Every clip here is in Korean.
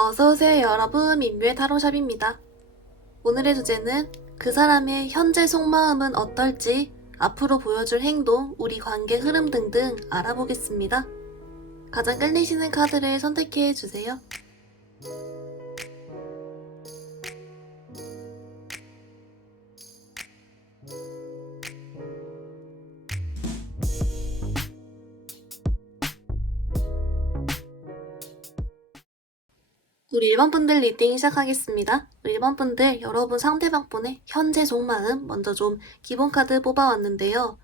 어서오세요 여러분, 민묘의 타로샵입니다. 오늘의 주제는 그 사람의 현재 속마음은 어떨지, 앞으로 보여줄 행동, 우리 관계 흐름 등등 알아보겠습니다. 가장 끌리시는 카드를 선택해주세요. 우리 1번분들 리딩 시작하겠습니다. 우리 1번분들, 여러분 상대방분의 현재 속마음 먼저 좀 기본 카드 뽑아왔는데요.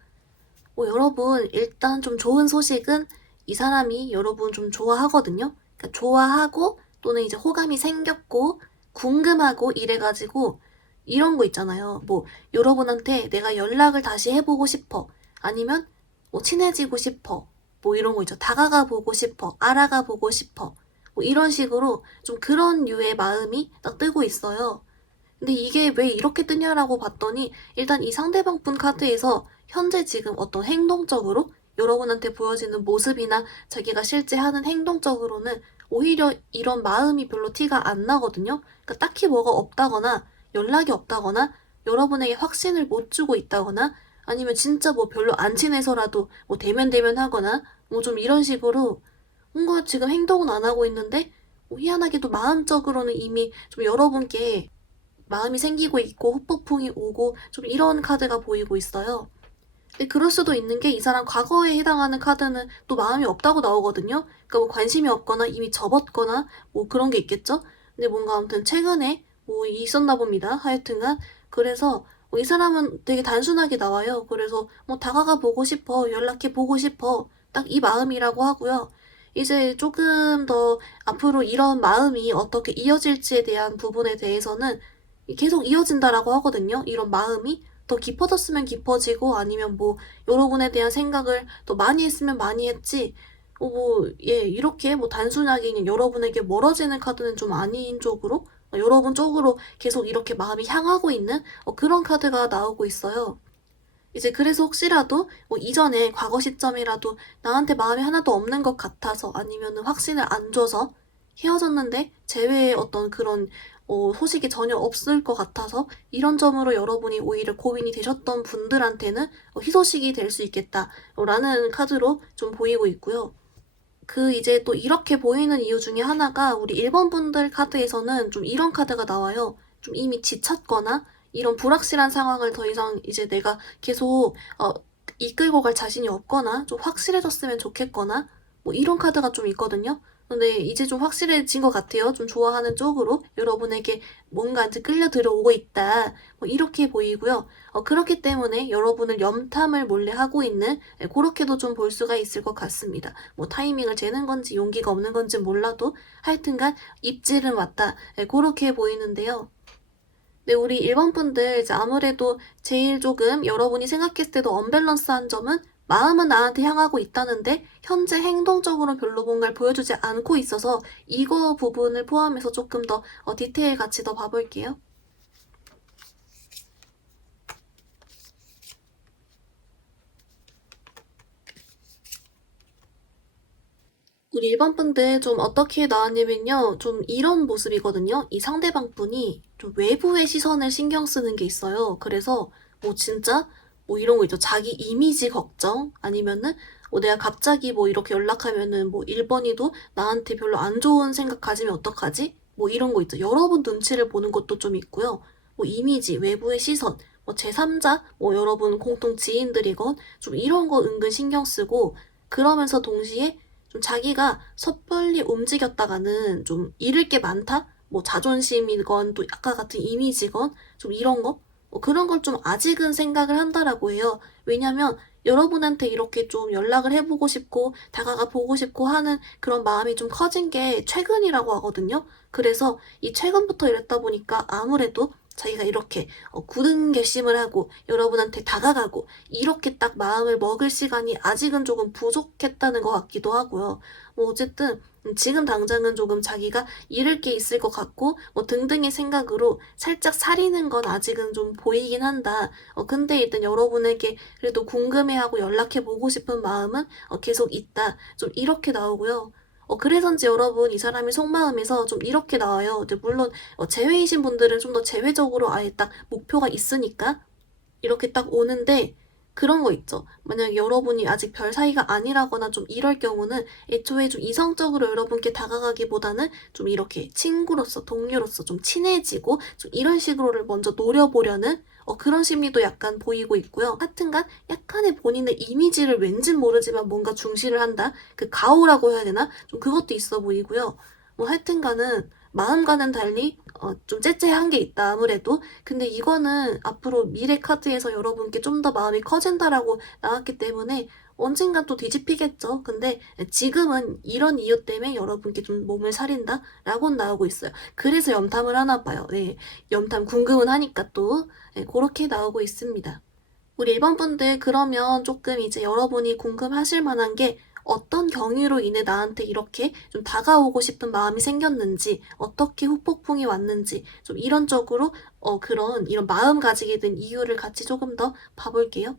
여러분 일단 좀 좋은 소식은 이 사람이 여러분 좀 좋아하거든요. 그러니까 좋아하고 또는 이제 호감이 생겼고 궁금하고 이래가지고 이런 거 있잖아요. 뭐 여러분한테 내가 연락을 다시 해보고 싶어. 아니면 뭐 친해지고 싶어. 뭐 이런 거 있죠. 다가가 보고 싶어. 알아가 보고 싶어. 뭐 이런 식으로 좀 그런 류의 마음이 딱 뜨고 있어요. 근데 이게 왜 이렇게 뜨냐라고 봤더니 일단 이 상대방 분 카드에서 현재 지금 어떤 행동적으로 여러분한테 보여지는 모습이나 자기가 실제 하는 행동적으로는 오히려 이런 마음이 별로 티가 안 나거든요. 그러니까 딱히 뭐가 없다거나 연락이 없다거나 여러분에게 확신을 못 주고 있다거나 아니면 진짜 뭐 별로 안 친해서라도 뭐 대면 하거나 뭐 좀 이런 식으로 뭔가 지금 행동은 안 하고 있는데 희한하게도 마음적으로는 이미 좀 여러분께 마음이 생기고 있고 후폭풍이 오고 좀 이런 카드가 보이고 있어요. 근데 그럴 수도 있는 게 이 사람 과거에 해당하는 카드는 또 마음이 없다고 나오거든요. 그러니까 뭐 관심이 없거나 이미 접었거나 뭐 그런 게 있겠죠. 근데 뭔가 아무튼 최근에 뭐 있었나 봅니다. 하여튼간 그래서 이 사람은 되게 단순하게 나와요. 그래서 뭐 다가가 보고 싶어, 연락해 보고 싶어, 딱 이 마음이라고 하고요. 이제 조금 더 앞으로 이런 마음이 어떻게 이어질지에 대한 부분에 대해서는 계속 이어진다라고 하거든요. 이런 마음이 더 깊어졌으면 깊어지고 아니면 뭐 여러분에 대한 생각을 더 많이 했으면 많이 했지 이렇게 뭐 단순하게 그냥 여러분에게 멀어지는 카드는 좀 아닌 쪽으로 여러분 쪽으로 계속 이렇게 마음이 향하고 있는 그런 카드가 나오고 있어요. 이제 그래서 혹시라도 뭐 이전에 과거 시점이라도 나한테 마음이 하나도 없는 것 같아서 아니면은 확신을 안 줘서 헤어졌는데 재회의 어떤 그런 소식이 전혀 없을 것 같아서 이런 점으로 여러분이 오히려 고민이 되셨던 분들한테는 희소식이 될 수 있겠다라는 카드로 좀 보이고 있고요. 이제 또 이렇게 보이는 이유 중에 하나가 우리 1번 분들 카드에서는 좀 이런 카드가 나와요. 좀 이미 지쳤거나 이런 불확실한 상황을 더 이상 이제 내가 계속 이끌고 갈 자신이 없거나 좀 확실해졌으면 좋겠거나 뭐 이런 카드가 좀 있거든요. 근데 이제 좀 확실해진 것 같아요. 좀 좋아하는 쪽으로 여러분에게 뭔가 이제 끌려 들어오고 있다. 뭐 이렇게 보이고요. 그렇기 때문에 여러분을 염탐을 몰래 하고 있는 그렇게도 좀 볼 수가 있을 것 같습니다. 뭐 타이밍을 재는 건지 용기가 없는 건지 몰라도 하여튼간 입질은 왔다. 그렇게 보이는데요. 네, 우리 1번 분들 이제 아무래도 제일 조금 여러분이 생각했을 때도 언밸런스한 점은 마음은 나한테 향하고 있다는데 현재 행동적으로 별로 뭔가를 보여주지 않고 있어서 이거 부분을 포함해서 조금 더 디테일 같이 더 봐볼게요. 우리 1번 분들 좀 어떻게 나왔냐면요. 좀 이런 모습이거든요. 이 상대방 분이 좀 외부의 시선을 신경 쓰는 게 있어요. 그래서 뭐 진짜 뭐 이런 거 있죠. 자기 이미지 걱정 아니면은 내가 갑자기 뭐 이렇게 연락하면은 뭐 1번이도 나한테 별로 안 좋은 생각 가지면 어떡하지? 뭐 이런 거 있죠. 여러분 눈치를 보는 것도 좀 있고요. 뭐 이미지, 외부의 시선, 뭐 제3자, 뭐 여러분 공통 지인들이건 좀 이런 거 은근 신경 쓰고 그러면서 동시에 좀 자기가 섣불리 움직였다가는 좀 잃을 게 많다? 뭐 자존심이건 또 아까 같은 이미지건 좀 이런 거? 그런 걸 좀 아직은 생각을 한다라고 해요. 왜냐면 여러분한테 이렇게 좀 연락을 해보고 싶고 다가가 보고 싶고 하는 그런 마음이 좀 커진 게 최근이라고 하거든요. 그래서 이 최근부터 이랬다 보니까 아무래도 자기가 이렇게 굳은 결심을 하고 여러분한테 다가가고 이렇게 딱 마음을 먹을 시간이 아직은 조금 부족했다는 것 같기도 하고요. 뭐 어쨌든 지금 당장은 조금 자기가 잃을 게 있을 것 같고 뭐 등등의 생각으로 살짝 사리는 건 아직은 좀 보이긴 한다. 근데 일단 여러분에게 그래도 궁금해하고 연락해보고 싶은 마음은 계속 있다. 좀 이렇게 나오고요. 그래서인지 여러분 이 사람이 속마음에서 좀 이렇게 나와요. 이제 물론 제외이신 분들은 좀 더 제외적으로 아예 딱 목표가 있으니까 이렇게 딱 오는데 그런 거 있죠. 만약에 여러분이 아직 별 사이가 아니라거나 좀 이럴 경우는 애초에 좀 이성적으로 여러분께 다가가기보다는 좀 이렇게 친구로서, 동료로서 좀 친해지고 좀 이런 식으로를 먼저 노려보려는 그런 심리도 약간 보이고 있고요. 하여튼간 약간의 본인의 이미지를 왠진 모르지만 뭔가 중시를 한다? 그 가오라고 해야 되나? 좀 그것도 있어 보이고요. 뭐 하여튼간은 마음과는 달리 좀 째째한 게 있다 아무래도. 근데 이거는 앞으로 미래 카드에서 여러분께 좀 더 마음이 커진다라고 나왔기 때문에 언젠가 또 뒤집히겠죠. 근데 지금은 이런 이유 때문에 여러분께 좀 몸을 사린다? 라고는 나오고 있어요. 그래서 염탐을 하나 봐요. 네, 염탐 궁금은 하니까 또 네, 그렇게 나오고 있습니다. 우리 1번 분들 그러면 조금 이제 여러분이 궁금하실 만한 게 어떤 경위로 인해 나한테 이렇게 좀 다가오고 싶은 마음이 생겼는지, 어떻게 후폭풍이 왔는지, 좀 이런 쪽으로 이런 마음 가지게 된 이유를 같이 조금 더 봐볼게요.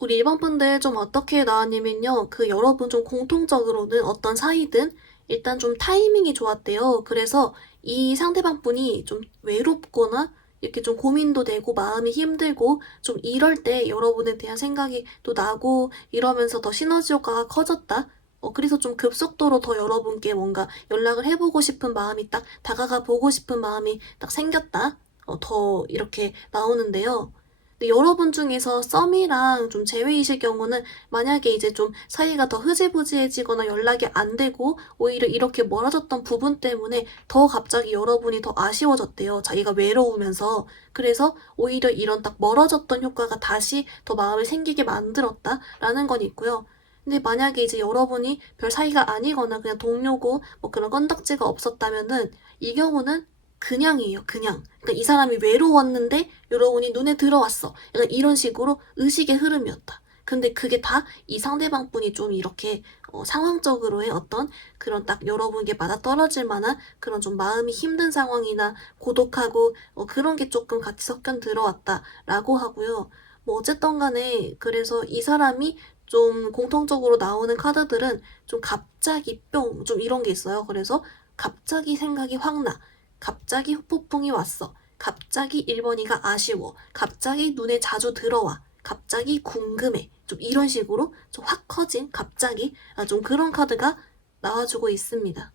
우리 1번 분들 좀 어떻게 나왔냐면요. 그 여러분 좀 공통적으로는 어떤 사이든 일단 좀 타이밍이 좋았대요. 그래서 이 상대방 분이 좀 외롭거나 이렇게 좀 고민도 되고 마음이 힘들고 좀 이럴 때 여러분에 대한 생각이 또 나고 이러면서 더 시너지 효과가 커졌다. 그래서 좀 급속도로 더 여러분께 뭔가 연락을 해보고 싶은 마음이 딱 다가가 보고 싶은 마음이 딱 생겼다. 더 이렇게 나오는데요. 근데 여러분 중에서 썸이랑 좀 제외이실 경우는 만약에 이제 좀 사이가 더 흐지부지해지거나 연락이 안 되고 오히려 이렇게 멀어졌던 부분 때문에 더 갑자기 여러분이 더 아쉬워졌대요. 자기가 외로우면서. 그래서 오히려 이런 딱 멀어졌던 효과가 다시 더 마음을 생기게 만들었다라는 건 있고요. 근데 만약에 이제 여러분이 별 사이가 아니거나 그냥 동료고 뭐 그런 건덕지가 없었다면은 이 경우는 그냥이에요, 그냥. 그러니까 이 사람이 외로웠는데 여러분이 눈에 들어왔어. 약간 이런 식으로 의식의 흐름이었다. 근데 그게 다 이 상대방 분이 좀 이렇게 상황적으로의 어떤 그런 딱 여러분에게 맞아떨어질 만한 그런 좀 마음이 힘든 상황이나 고독하고 그런 게 조금 같이 섞여 들어왔다라고 하고요. 뭐 어쨌든 간에 그래서 이 사람이 좀 공통적으로 나오는 카드들은 좀 갑자기 뿅 좀 이런 게 있어요. 그래서 갑자기 생각이 확 나. 갑자기 후폭풍이 왔어. 갑자기 1번이가 아쉬워. 갑자기 눈에 자주 들어와. 갑자기 궁금해. 좀 이런 식으로 좀 확 커진 갑자기 좀 그런 카드가 나와주고 있습니다.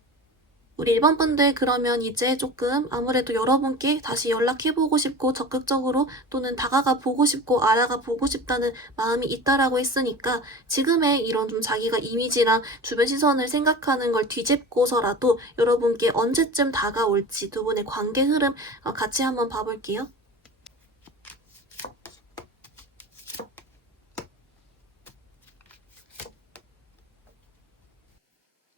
우리 1번 분들 그러면 이제 조금 아무래도 여러분께 다시 연락해보고 싶고 적극적으로 또는 다가가 보고 싶고 알아가 보고 싶다는 마음이 있다라고 했으니까 지금의 이런 좀 자기가 이미지랑 주변 시선을 생각하는 걸 뒤집고서라도 여러분께 언제쯤 다가올지 두 분의 관계 흐름 같이 한번 봐볼게요.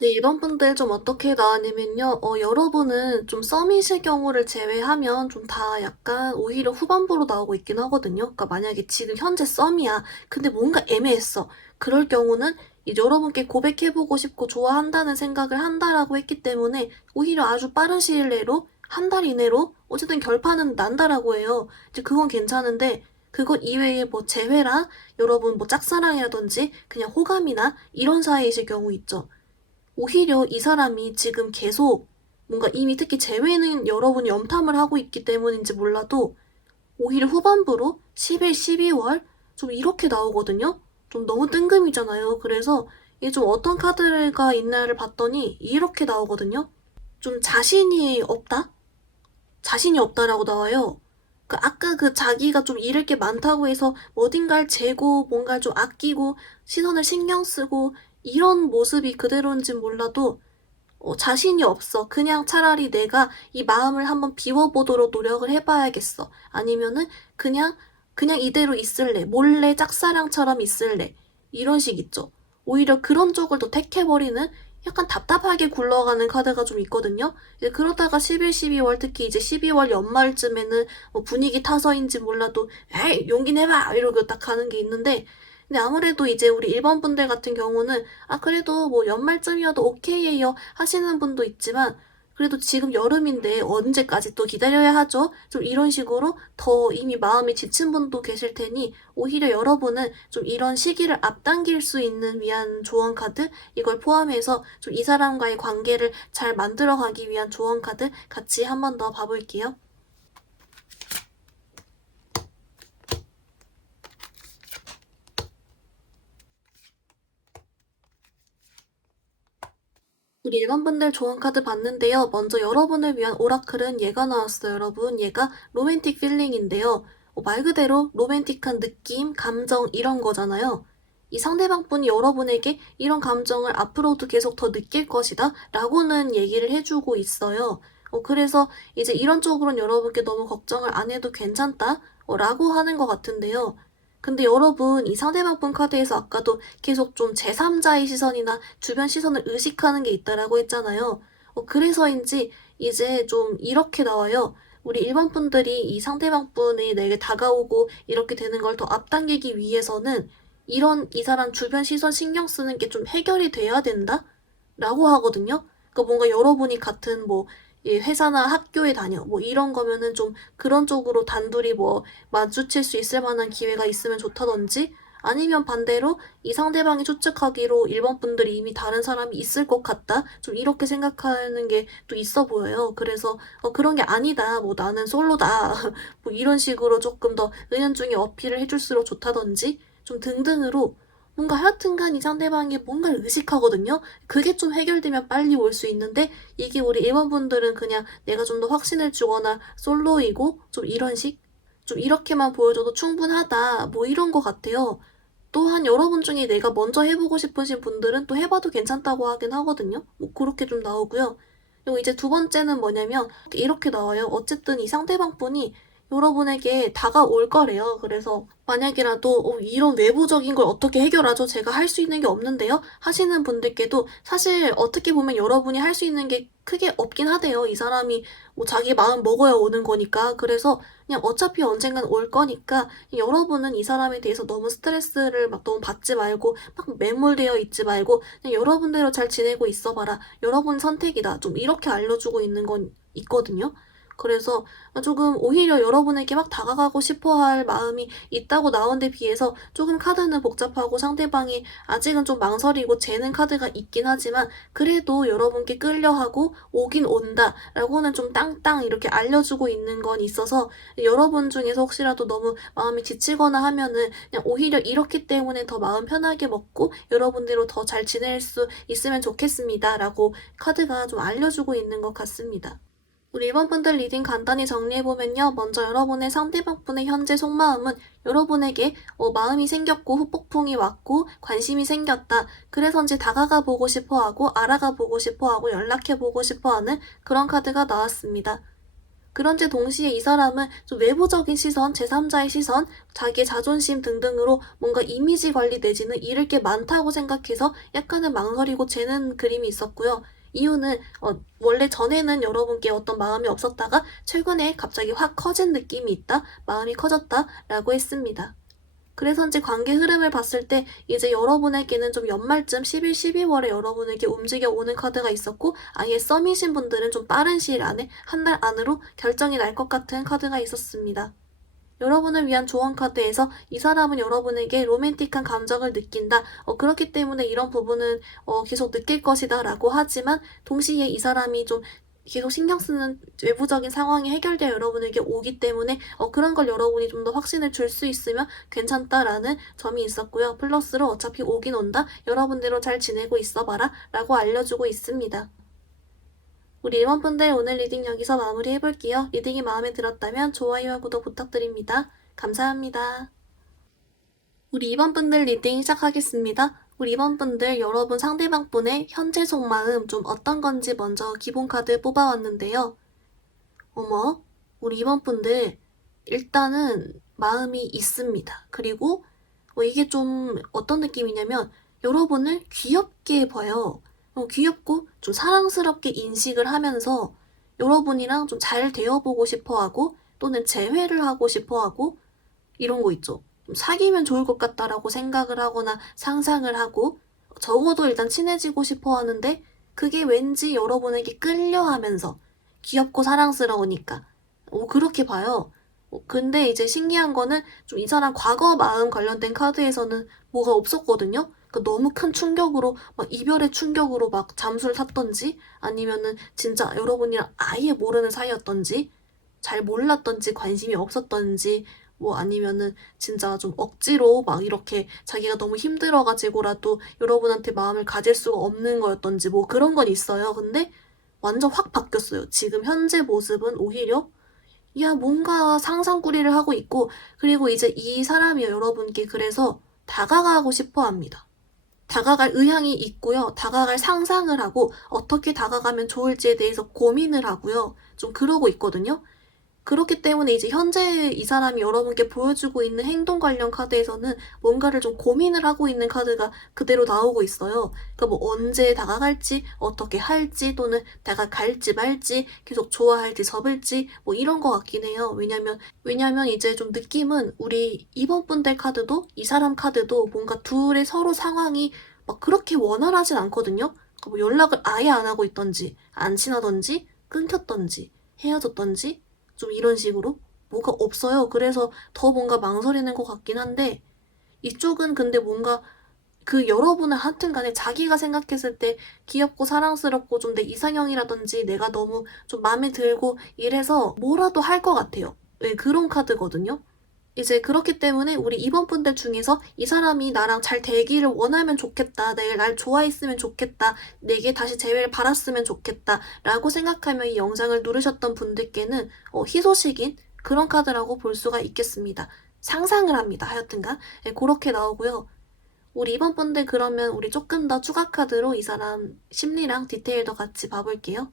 네, 1번 분들 좀 어떻게 나왔냐면요. 여러분은 좀 썸이실 경우를 제외하면 좀 다 약간 오히려 후반부로 나오고 있긴 하거든요. 그러니까 만약에 지금 현재 썸이야. 근데 뭔가 애매했어. 그럴 경우는 이제 여러분께 고백해보고 싶고 좋아한다는 생각을 한다라고 했기 때문에 오히려 아주 빠른 시일 내로 한 달 이내로 어쨌든 결판은 난다라고 해요. 이제 그건 괜찮은데 그것 이외에 뭐 제외라 여러분 뭐 짝사랑이라든지 그냥 호감이나 이런 사이이실 경우 있죠. 오히려 이 사람이 지금 계속 뭔가 이미 특히 재회는 여러분이 염탐을 하고 있기 때문인지 몰라도 오히려 후반부로 11, 12월 좀 이렇게 나오거든요? 좀 너무 뜬금이잖아요. 그래서 이게 좀 어떤 카드가 있나를 봤더니 이렇게 나오거든요? 좀 자신이 없다? 자신이 없다라고 나와요. 아까 그 자기가 좀 잃을 게 많다고 해서 어딘가를 재고 뭔가를 좀 아끼고 시선을 신경 쓰고 이런 모습이 그대로인진 몰라도 자신이 없어. 그냥 차라리 내가 이 마음을 한번 비워보도록 노력을 해봐야겠어. 아니면은 그냥 이대로 있을래. 몰래 짝사랑처럼 있을래. 이런 식 있죠. 오히려 그런 쪽을 더 택해버리는 약간 답답하게 굴러가는 카드가 좀 있거든요. 이제 그러다가 11, 12월 특히 이제 12월 연말쯤에는 뭐 분위기 타서인지 몰라도 에이 용기 내봐 이러고 딱 가는 게 있는데 근데 아무래도 이제 우리 1번 분들 같은 경우는 그래도 뭐 연말쯤이어도 오케이예요 하시는 분도 있지만 그래도 지금 여름인데 언제까지 또 기다려야 하죠? 좀 이런 식으로 더 이미 마음이 지친 분도 계실 테니 오히려 여러분은 좀 이런 시기를 앞당길 수 있는 위한 조언 카드 이걸 포함해서 좀 이 사람과의 관계를 잘 만들어가기 위한 조언 카드 같이 한 번 더 봐볼게요. 우리 일반 분들 조언 카드 봤는데요. 먼저 여러분을 위한 오라클은 얘가 나왔어요, 여러분. 얘가 로맨틱 필링인데요. 말 그대로 로맨틱한 느낌, 감정 이런 거잖아요. 이 상대방 분이 여러분에게 이런 감정을 앞으로도 계속 더 느낄 것이다 라고는 얘기를 해주고 있어요. 그래서 이제 이런 쪽으로는 여러분께 너무 걱정을 안 해도 괜찮다 라고 하는 것 같은데요. 근데 여러분, 이 상대방 분 카드에서 아까도 계속 좀 제3자의 시선이나 주변 시선을 의식하는 게 있다라고 했잖아요. 그래서인지 이제 좀 이렇게 나와요. 우리 일반 분들이 이 상대방 분이 내게 다가오고 이렇게 되는 걸 더 앞당기기 위해서는 이 사람 주변 시선 신경 쓰는 게 좀 해결이 돼야 된다? 라고 하거든요. 그러니까 뭔가 여러분이 같은 뭐 회사나 학교에 다녀 뭐 이런 거면은 좀 그런 쪽으로 단둘이 뭐 마주칠 수 있을 만한 기회가 있으면 좋다든지 아니면 반대로 이 상대방이 추측하기로 일본 분들이 이미 다른 사람이 있을 것 같다 좀 이렇게 생각하는 게 또 있어 보여요. 그래서 그런 게 아니다 뭐 나는 솔로다 뭐 이런 식으로 조금 더 은연중에 어필을 해줄수록 좋다든지 좀 등등으로 뭔가 하여튼간 이 상대방이 뭔가를 의식하거든요. 그게 좀 해결되면 빨리 올 수 있는데 이게 우리 일반분들은 그냥 내가 좀 더 확신을 주거나 솔로이고 좀 이런 식? 좀 이렇게만 보여줘도 충분하다 뭐 이런 것 같아요. 또한 여러분 중에 내가 먼저 해보고 싶으신 분들은 또 해봐도 괜찮다고 하긴 하거든요. 뭐 그렇게 좀 나오고요. 그리고 이제 두 번째는 뭐냐면 이렇게 나와요. 어쨌든 이 상대방 분이 여러분에게 다가올 거래요. 그래서 만약이라도 이런 외부적인 걸 어떻게 해결하죠? 제가 할 수 있는 게 없는데요? 하시는 분들께도 사실 어떻게 보면 여러분이 할 수 있는 게 크게 없긴 하대요. 이 사람이 뭐 자기 마음 먹어야 오는 거니까. 그래서 그냥 어차피 언젠간 올 거니까 여러분은 이 사람에 대해서 너무 스트레스를 막 너무 받지 말고 막 매몰되어 있지 말고 그냥 여러분대로 잘 지내고 있어봐라. 여러분 선택이다. 좀 이렇게 알려주고 있는 건 있거든요. 그래서 조금 오히려 여러분에게 막 다가가고 싶어 할 마음이 있다고 나온 데 비해서 조금 카드는 복잡하고 상대방이 아직은 좀 망설이고 재는 카드가 있긴 하지만 그래도 여러분께 끌려하고 오긴 온다 라고는 좀 땅땅 이렇게 알려주고 있는 건 있어서 여러분 중에서 혹시라도 너무 마음이 지치거나 하면은 그냥 오히려 이렇기 때문에 더 마음 편하게 먹고 여러분대로 더 잘 지낼 수 있으면 좋겠습니다 라고 카드가 좀 알려주고 있는 것 같습니다. 우리 일번 분들 리딩 간단히 정리해보면요. 먼저 여러분의 상대방분의 현재 속마음은 여러분에게 마음이 생겼고 후폭풍이 왔고 관심이 생겼다. 그래서인지 다가가 보고 싶어하고 알아가 보고 싶어하고 연락해 보고 싶어하는 그런 카드가 나왔습니다. 그런데 동시에 이 사람은 좀 외부적인 시선, 제3자의 시선, 자기의 자존심 등등으로 뭔가 이미지 관리 내지는 잃을 게 많다고 생각해서 약간은 망설이고 재는 그림이 있었고요. 이유는 원래 전에는 여러분께 어떤 마음이 없었다가 최근에 갑자기 확 커진 느낌이 있다, 마음이 커졌다 라고 했습니다. 그래서인지 관계 흐름을 봤을 때 이제 여러분에게는 좀 연말쯤 11, 12월에 여러분에게 움직여 오는 카드가 있었고 아예 썸이신 분들은 좀 빠른 시일 안에 한 달 안으로 결정이 날 것 같은 카드가 있었습니다. 여러분을 위한 조언 카드에서 이 사람은 여러분에게 로맨틱한 감정을 느낀다. 그렇기 때문에 이런 부분은 계속 느낄 것이다 라고 하지만 동시에 이 사람이 좀 계속 신경 쓰는 외부적인 상황이 해결되어 여러분에게 오기 때문에 그런 걸 여러분이 좀 더 확신을 줄 수 있으면 괜찮다라는 점이 있었고요. 플러스로 어차피 오긴 온다. 여러분대로 잘 지내고 있어봐라 라고 알려주고 있습니다. 우리 일원분들 오늘 리딩 여기서 마무리해볼게요. 리딩이 마음에 들었다면 좋아요와 구독 부탁드립니다. 감사합니다. 우리 2번분들 리딩 시작하겠습니다. 우리 2번분들 여러분 상대방분의 현재 속마음 좀 어떤 건지 먼저 기본 카드 뽑아왔는데요. 어머, 우리 2번분들 일단은 마음이 있습니다. 그리고 이게 좀 어떤 느낌이냐면 여러분을 귀엽게 봐요. 귀엽고 좀 사랑스럽게 인식을 하면서 여러분이랑 좀 잘 되어보고 싶어하고 또는 재회를 하고 싶어하고 이런 거 있죠. 좀 사귀면 좋을 것 같다라고 생각을 하거나 상상을 하고 적어도 일단 친해지고 싶어 하는데 그게 왠지 여러분에게 끌려하면서 귀엽고 사랑스러우니까 그렇게 봐요. 근데 이제 신기한 거는 좀 이 사람 과거 마음 관련된 카드에서는 뭐가 없었거든요. 그러니까 너무 큰 충격으로 막 이별의 충격으로 막 잠수를 탔던지 아니면은 진짜 여러분이랑 아예 모르는 사이였던지 잘 몰랐던지 관심이 없었던지 뭐 아니면은 진짜 좀 억지로 막 이렇게 자기가 너무 힘들어가지고라도 여러분한테 마음을 가질 수가 없는 거였던지 뭐 그런 건 있어요. 근데 완전 확 바뀌었어요. 지금 현재 모습은 오히려 야 뭔가 상상꾸리를 하고 있고 그리고 이제 이 사람이 여러분께 그래서 다가가고 싶어 합니다. 다가갈 의향이 있고요. 다가갈 상상을 하고 어떻게 다가가면 좋을지에 대해서 고민을 하고요. 좀 그러고 있거든요. 그렇기 때문에 이제 현재 이 사람이 여러분께 보여주고 있는 행동 관련 카드에서는 뭔가를 좀 고민을 하고 있는 카드가 그대로 나오고 있어요. 그러니까 뭐 언제 다가갈지, 어떻게 할지, 또는 다가갈지 말지, 계속 좋아할지 접을지, 뭐 이런 것 같긴 해요. 왜냐면 이제 좀 느낌은 우리 2번 분들 카드도 이 사람 카드도 뭔가 둘의 서로 상황이 막 그렇게 원활하진 않거든요. 그러니까 뭐 연락을 아예 안 하고 있던지, 안 친하던지, 끊겼던지, 헤어졌던지, 좀 이런 식으로 뭐가 없어요. 그래서 더 뭔가 망설이는 것 같긴 한데 이쪽은 근데 뭔가 그 여러분은 하여튼 간에 자기가 생각했을 때 귀엽고 사랑스럽고 좀 내 이상형이라든지 내가 너무 좀 마음에 들고 이래서 뭐라도 할 것 같아요. 네, 그런 카드거든요. 이제 그렇기 때문에 우리 2번 분들 중에서 이 사람이 나랑 잘 되기를 원하면 좋겠다. 내가 날 좋아했으면 좋겠다. 내게 다시 재회를 바랐으면 좋겠다. 라고 생각하며 이 영상을 누르셨던 분들께는 희소식인 그런 카드라고 볼 수가 있겠습니다. 상상을 합니다. 하여튼간. 네, 그렇게 나오고요. 우리 2번 분들 그러면 우리 조금 더 추가 카드로 이 사람 심리랑 디테일도 같이 봐볼게요.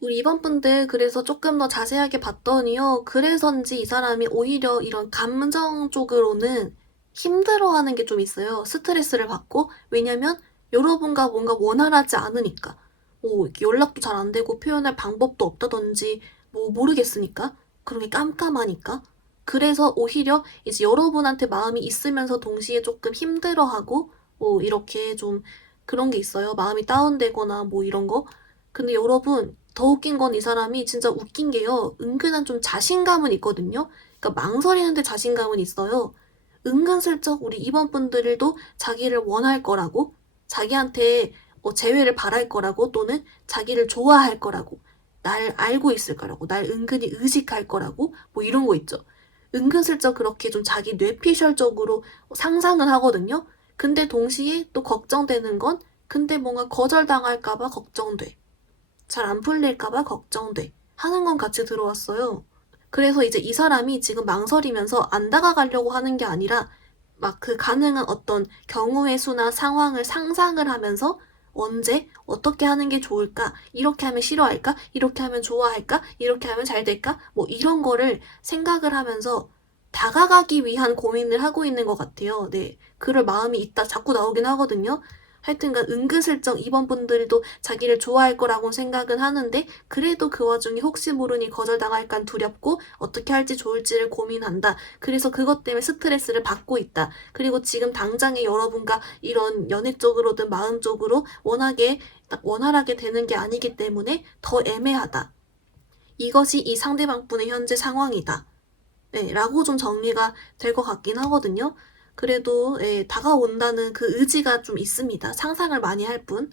우리 2번 분들 그래서 조금 더 자세하게 봤더니요. 그래서인지 이 사람이 오히려 이런 감정 쪽으로는 힘들어하는 게 좀 있어요. 스트레스를 받고. 왜냐면 여러분과 뭔가 원활하지 않으니까. 뭐 연락도 잘 안 되고 표현할 방법도 없다든지 뭐 모르겠으니까. 그런 게 깜깜하니까. 그래서 오히려 이제 여러분한테 마음이 있으면서 동시에 조금 힘들어하고 뭐 이렇게 좀 그런 게 있어요. 마음이 다운되거나 뭐 이런 거. 근데 여러분 더 웃긴 건 이 사람이 진짜 웃긴 게요. 은근한 좀 자신감은 있거든요. 그러니까 망설이는데 자신감은 있어요. 은근슬쩍 우리 2번 분들도 자기를 원할 거라고, 자기한테 재회를 바랄 거라고, 또는 자기를 좋아할 거라고, 날 알고 있을 거라고, 날 은근히 의식할 거라고, 뭐 이런 거 있죠. 은근슬쩍 그렇게 좀 자기 뇌피셜적으로 상상은 하거든요. 근데 동시에 또 걱정되는 건, 근데 뭔가 거절당할까봐 걱정돼. 잘 안 풀릴까봐 걱정돼. 하는 건 같이 들어왔어요. 그래서 이제 이 사람이 지금 망설이면서 안 다가가려고 하는 게 아니라 막 그 가능한 어떤 경우의 수나 상황을 상상을 하면서 언제 어떻게 하는 게 좋을까? 이렇게 하면 싫어할까? 이렇게 하면 좋아할까? 이렇게 하면 잘 될까? 뭐 이런 거를 생각을 하면서 다가가기 위한 고민을 하고 있는 것 같아요. 네. 그럴 마음이 있다 자꾸 나오긴 하거든요. 하여튼간 은근슬쩍 이번 분들도 자기를 좋아할 거라고 생각은 하는데 그래도 그 와중에 혹시 모르니 거절당할까 두렵고 어떻게 할지 좋을지를 고민한다. 그래서 그것 때문에 스트레스를 받고 있다. 그리고 지금 당장에 여러분과 이런 연애 쪽으로든 마음 쪽으로 워낙에 딱 원활하게 되는 게 아니기 때문에 더 애매하다. 이것이 이 상대방 분의 현재 상황이다. 네, 라고 좀 정리가 될 것 같긴 하거든요. 그래도 다가온다는 그 의지가 좀 있습니다. 상상을 많이 할 뿐.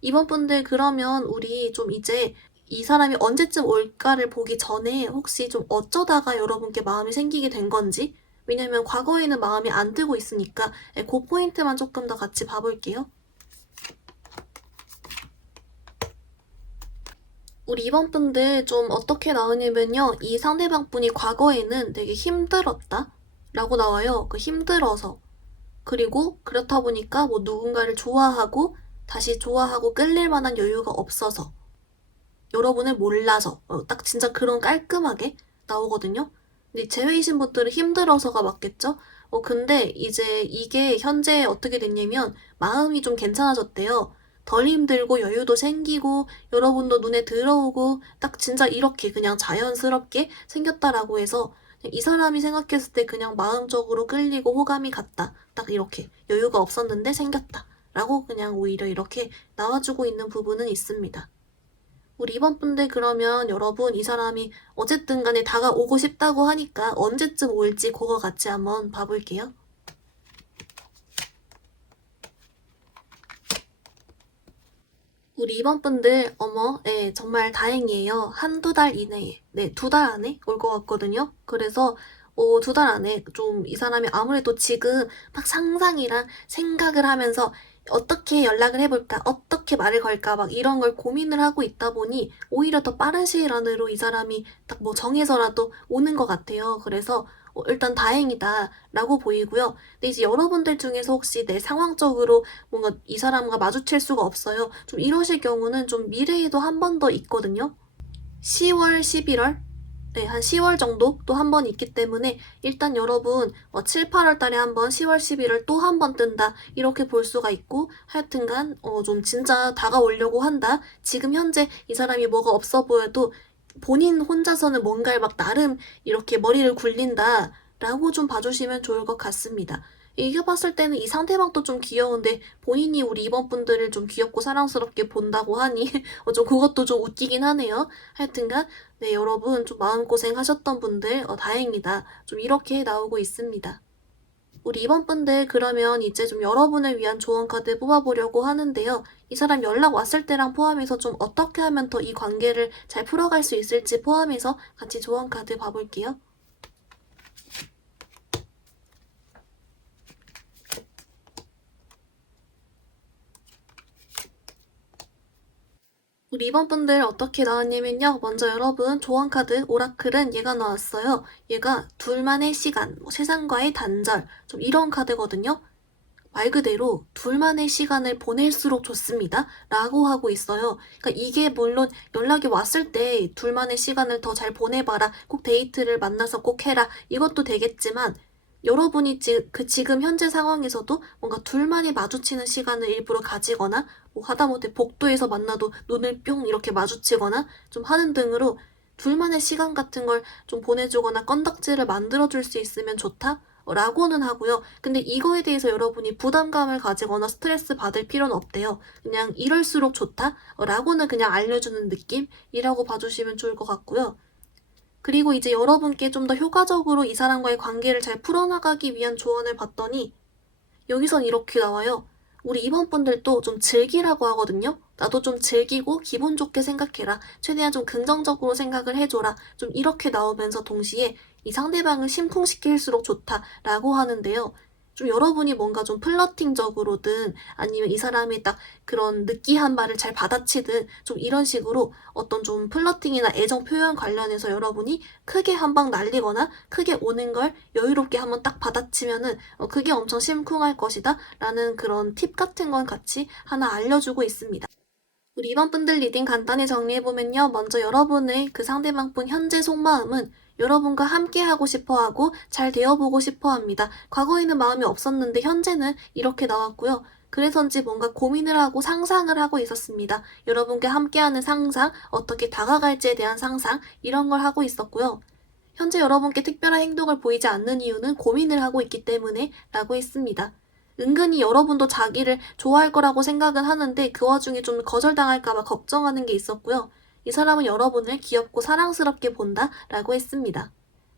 이번 분들 그러면 우리 좀 이제 이 사람이 언제쯤 올까를 보기 전에 혹시 좀 어쩌다가 여러분께 마음이 생기게 된 건지 왜냐면 과거에는 마음이 안 뜨고 있으니까 그 포인트만 조금 더 같이 봐볼게요. 우리 이번 분들 좀 어떻게 나오냐면요. 이 상대방 분이 과거에는 되게 힘들었다 라고 나와요. 그 힘들어서. 그리고 그렇다 보니까 뭐 누군가를 좋아하고 다시 좋아하고 끌릴 만한 여유가 없어서 여러분을 몰라서 딱 진짜 그런 깔끔하게 나오거든요. 근데 제외이신 분들은 힘들어서가 맞겠죠? 근데 이제 이게 현재 어떻게 됐냐면 마음이 좀 괜찮아졌대요. 덜 힘들고 여유도 생기고 여러분도 눈에 들어오고 딱 진짜 이렇게 그냥 자연스럽게 생겼다라고 해서 이 사람이 생각했을 때 그냥 마음적으로 끌리고 호감이 갔다. 딱 이렇게 여유가 없었는데 생겼다. 라고 그냥 오히려 이렇게 나와주고 있는 부분은 있습니다. 우리 이번 분들 그러면 여러분 이 사람이 어쨌든 간에 다가오고 싶다고 하니까 언제쯤 올지 그거 같이 한번 봐볼게요. 우리 이번 분들 어머 네, 정말 다행이에요. 한두 달 이내에 네, 2달 안에 올 것 같거든요. 그래서 2달 안에 좀 이 사람이 아무래도 지금 막 상상이랑 생각을 하면서 어떻게 연락을 해볼까, 어떻게 말을 걸까 막 이런 걸 고민을 하고 있다 보니 오히려 더 빠른 시일 안으로 이 사람이 딱 뭐 정해서라도 오는 것 같아요. 그래서 일단 다행이다라고 보이고요. 근데 이제 여러분들 중에서 혹시 내 상황적으로 뭔가 이 사람과 마주칠 수가 없어요. 좀 이러실 경우는 좀 미래에도 한 번 더 있거든요. 10월, 11월? 네, 한 10월 정도 또 한 번 있기 때문에 일단 여러분 7, 8월 달에 한 번, 10월, 11월 또 한 번 뜬다 이렇게 볼 수가 있고 하여튼간 좀 진짜 다가오려고 한다. 지금 현재 이 사람이 뭐가 없어 보여도 본인 혼자서는 뭔가를 막 나름 이렇게 머리를 굴린다 라고 좀 봐주시면 좋을 것 같습니다. 이게 봤을 때는 이 상대방도 좀 귀여운데 본인이 우리 이번 분들을 좀 귀엽고 사랑스럽게 본다고 하니 좀 그것도 좀 웃기긴 하네요. 하여튼간 네 여러분 좀 마음고생 하셨던 분들 다행이다. 좀 이렇게 나오고 있습니다. 우리 이번 분들 그러면 이제 좀 여러분을 위한 조언 카드 뽑아보려고 하는데요. 이 사람 연락 왔을 때랑 포함해서 좀 어떻게 하면 더 이 관계를 잘 풀어갈 수 있을지 포함해서 같이 조언 카드 봐볼게요. 우리 이번 분들 어떻게 나왔냐면요. 먼저 여러분 조언 카드 오라클은 얘가 나왔어요. 얘가 둘만의 시간, 세상과의 단절 좀 이런 카드거든요. 말 그대로 둘만의 시간을 보낼수록 좋습니다. 라고 하고 있어요. 그러니까 이게 물론 연락이 왔을 때 둘만의 시간을 더 잘 보내봐라. 꼭 데이트를 만나서 꼭 해라. 이것도 되겠지만 여러분이 지금 현재 상황에서도 뭔가 둘만이 마주치는 시간을 일부러 가지거나 뭐 하다못해 복도에서 만나도 눈을 뿅 이렇게 마주치거나 좀 하는 등으로 둘만의 시간 같은 걸 좀 보내주거나 건덕지를 만들어줄 수 있으면 좋다? 라고는 하고요. 근데 이거에 대해서 여러분이 부담감을 가지거나 스트레스 받을 필요는 없대요. 그냥 이럴수록 좋다? 라고는 그냥 알려주는 느낌이라고 봐주시면 좋을 것 같고요. 그리고 이제 여러분께 좀 더 효과적으로 이 사람과의 관계를 잘 풀어나가기 위한 조언을 받더니 여기선 이렇게 나와요. 우리 임원분들도 좀 즐기라고 하거든요. 나도 좀 즐기고 기분 좋게 생각해라. 최대한 좀 긍정적으로 생각을 해줘라. 좀 이렇게 나오면서 동시에 이 상대방을 심쿵시킬수록 좋다라고 하는데요. 좀 여러분이 뭔가 좀 플러팅적으로든 아니면 이 사람이 딱 그런 느끼한 말을 잘 받아치든 좀 이런 식으로 어떤 좀 플러팅이나 애정 표현 관련해서 여러분이 크게 한 방 날리거나 크게 오는 걸 여유롭게 한번 딱 받아치면은 그게 엄청 심쿵할 것이다 라는 그런 팁 같은 건 같이 하나 알려주고 있습니다. 우리 이번 분들 리딩 간단히 정리해보면요. 먼저 여러분의 그 상대방 분 현재 속마음은 여러분과 함께하고 싶어하고 잘 되어보고 싶어합니다. 과거에는 마음이 없었는데 현재는 이렇게 나왔고요. 그래서인지 뭔가 고민을 하고 상상을 하고 있었습니다. 여러분과 함께하는 상상, 어떻게 다가갈지에 대한 상상 이런 걸 하고 있었고요. 현재 여러분께 특별한 행동을 보이지 않는 이유는 고민을 하고 있기 때문에 라고 했습니다. 은근히 여러분도 자기를 좋아할 거라고 생각은 하는데 그 와중에 좀 거절당할까봐 걱정하는 게 있었고요. 이 사람은 여러분을 귀엽고 사랑스럽게 본다 라고 했습니다.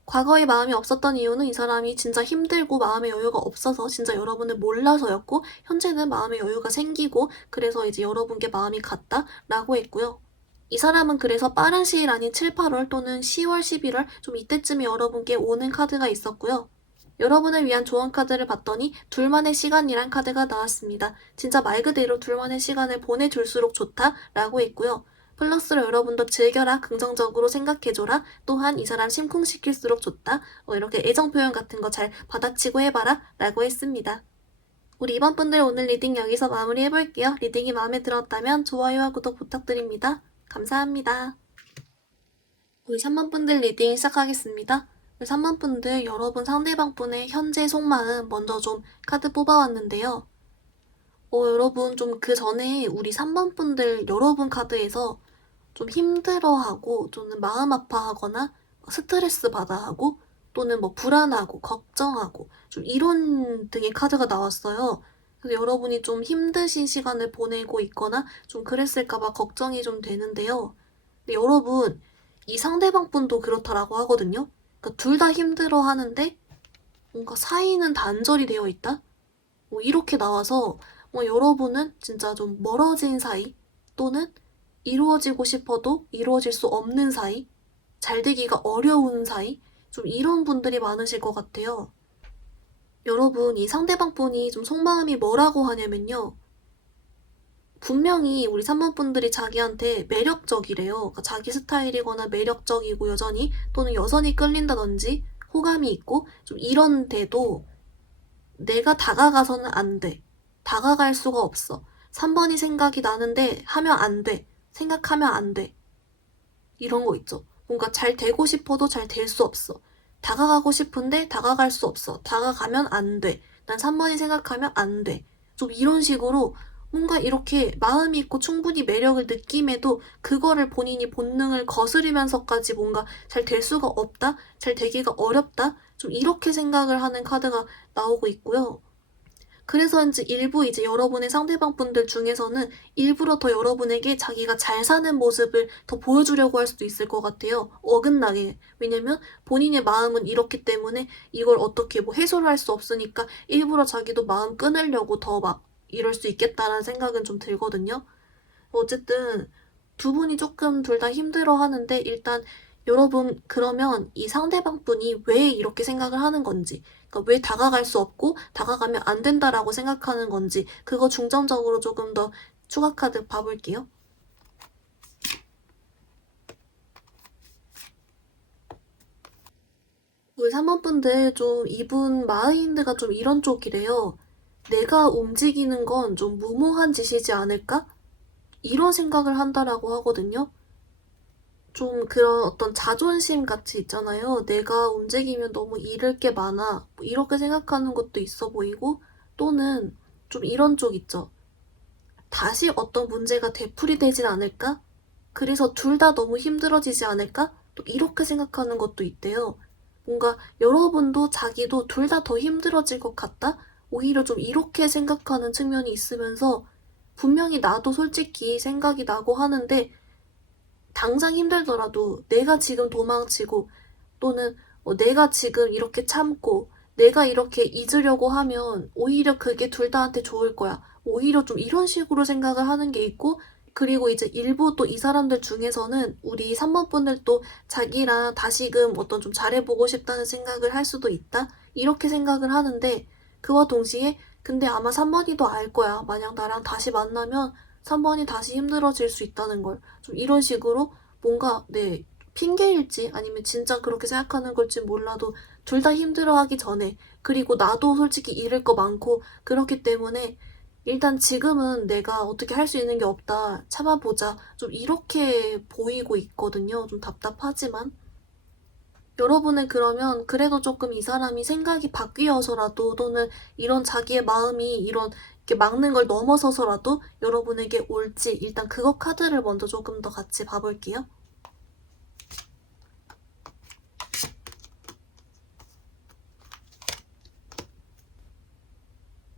과거에 마음이 없었던 이유는 이 사람이 진짜 힘들고 마음의 여유가 없어서 진짜 여러분을 몰라서였고 현재는 마음의 여유가 생기고 그래서 이제 여러분께 마음이 갔다 라고 했고요. 이 사람은 그래서 빠른 시일 아닌 7, 8월 또는 10월, 11월 좀 이때쯤에 여러분께 오는 카드가 있었고요. 여러분을 위한 조언 카드를 봤더니 둘만의 시간이란 카드가 나왔습니다. 진짜 말 그대로 둘만의 시간을 보내줄수록 좋다라고 했고요. 플러스로 여러분도 즐겨라, 긍정적으로 생각해줘라, 또한 이 사람 심쿵시킬수록 좋다, 이렇게 애정 표현 같은 거 잘 받아치고 해봐라 라고 했습니다. 우리 이번 분들 오늘 리딩 여기서 마무리해볼게요. 리딩이 마음에 들었다면 좋아요와 구독 부탁드립니다. 감사합니다. 우리 3번 분들 리딩 시작하겠습니다. 우리 3번 분들 여러분 상대방 분의 현재 속마음 먼저 좀 카드 뽑아왔는데요. 여러분 좀 그 전에 우리 3번 분들 여러분 카드에서 좀 힘들어하고 좀 마음 아파하거나 스트레스 받아하고 또는 뭐 불안하고 걱정하고 좀 이런 등의 카드가 나왔어요. 그래서 여러분이 좀 힘드신 시간을 보내고 있거나 좀 그랬을까 봐 걱정이 좀 되는데요. 근데 여러분, 이 상대방 분도 그렇다라고 하거든요. 그러니까 둘 다 힘들어 하는데 뭔가 사이는 단절이 되어 있다? 뭐 이렇게 나와서 뭐 여러분은 진짜 좀 멀어진 사이 또는 이루어지고 싶어도 이루어질 수 없는 사이, 잘 되기가 어려운 사이, 좀 이런 분들이 많으실 것 같아요. 여러분, 이 상대방 분이 좀 속마음이 뭐라고 하냐면요. 분명히 우리 3번 분들이 자기한테 매력적이래요. 그러니까 자기 스타일이거나 매력적이고 여전히 또는 여전히 끌린다든지 호감이 있고 좀 이런데도 내가 다가가서는 안 돼. 다가갈 수가 없어. 3번이 생각이 나는데 하면 안 돼. 생각하면 안 돼. 이런 거 있죠. 뭔가 잘 되고 싶어도 잘 될 수 없어. 다가가고 싶은데 다가갈 수 없어. 다가가면 안 돼. 난 3번이 생각하면 안 돼. 좀 이런 식으로 뭔가 이렇게 마음이 있고 충분히 매력을 느낌에도 그거를 본인이 본능을 거스르면서까지 뭔가 잘 될 수가 없다? 잘 되기가 어렵다? 좀 이렇게 생각을 하는 카드가 나오고 있고요. 그래서인지 일부 이제 여러분의 상대방 분들 중에서는 일부러 더 여러분에게 자기가 잘 사는 모습을 더 보여주려고 할 수도 있을 것 같아요. 어긋나게. 왜냐면 본인의 마음은 이렇기 때문에 이걸 어떻게 뭐 해소를 할 수 없으니까 일부러 자기도 마음 끊으려고 더 막 이럴 수 있겠다라는 생각은 좀 들거든요. 어쨌든 두 분이 조금 둘 다 힘들어 하는데 일단 여러분 그러면 이 상대방 분이 왜 이렇게 생각을 하는 건지 그러니까 왜 다가갈 수 없고 다가가면 안 된다라고 생각하는 건지 그거 중점적으로 조금 더 추가 카드 봐볼게요. 우리 3번 분들 좀 이분 마인드가 좀 이런 쪽이래요. 내가 움직이는 건 좀 무모한 짓이지 않을까? 이런 생각을 한다라고 하거든요. 좀 그런 어떤 자존심 같이 있잖아요. 내가 움직이면 너무 잃을 게 많아. 뭐 이렇게 생각하는 것도 있어 보이고 또는 좀 이런 쪽 있죠. 다시 어떤 문제가 되풀이되진 않을까? 그래서 둘 다 너무 힘들어지지 않을까? 또 이렇게 생각하는 것도 있대요. 뭔가 여러분도 자기도 둘 다 더 힘들어질 것 같다? 오히려 좀 이렇게 생각하는 측면이 있으면서 분명히 나도 솔직히 생각이 나고 하는데 당장 힘들더라도 내가 지금 도망치고 또는 내가 지금 이렇게 참고 내가 이렇게 잊으려고 하면 오히려 그게 둘 다한테 좋을 거야. 오히려 좀 이런 식으로 생각을 하는 게 있고 그리고 이제 일부 또 이 사람들 중에서는 우리 3번 분들도 자기랑 다시금 어떤 좀 잘해보고 싶다는 생각을 할 수도 있다? 이렇게 생각을 하는데 그와 동시에 근데 아마 3번이도 알 거야. 만약 나랑 다시 만나면 3번이 다시 힘들어질 수 있다는 걸. 좀 이런 식으로 뭔가, 네, 핑계일지 아니면 진짜 그렇게 생각하는 걸지 몰라도 둘 다 힘들어하기 전에 그리고 나도 솔직히 잃을 거 많고 그렇기 때문에 일단 지금은 내가 어떻게 할 수 있는 게 없다. 참아보자. 좀 이렇게 보이고 있거든요. 좀 답답하지만. 여러분은 그러면 그래도 조금 이 사람이 생각이 바뀌어서라도 또는 이런 자기의 마음이 이런 이렇게 막는 걸 넘어서서라도 여러분에게 올지 일단 그거 카드를 먼저 조금 더 같이 봐볼게요.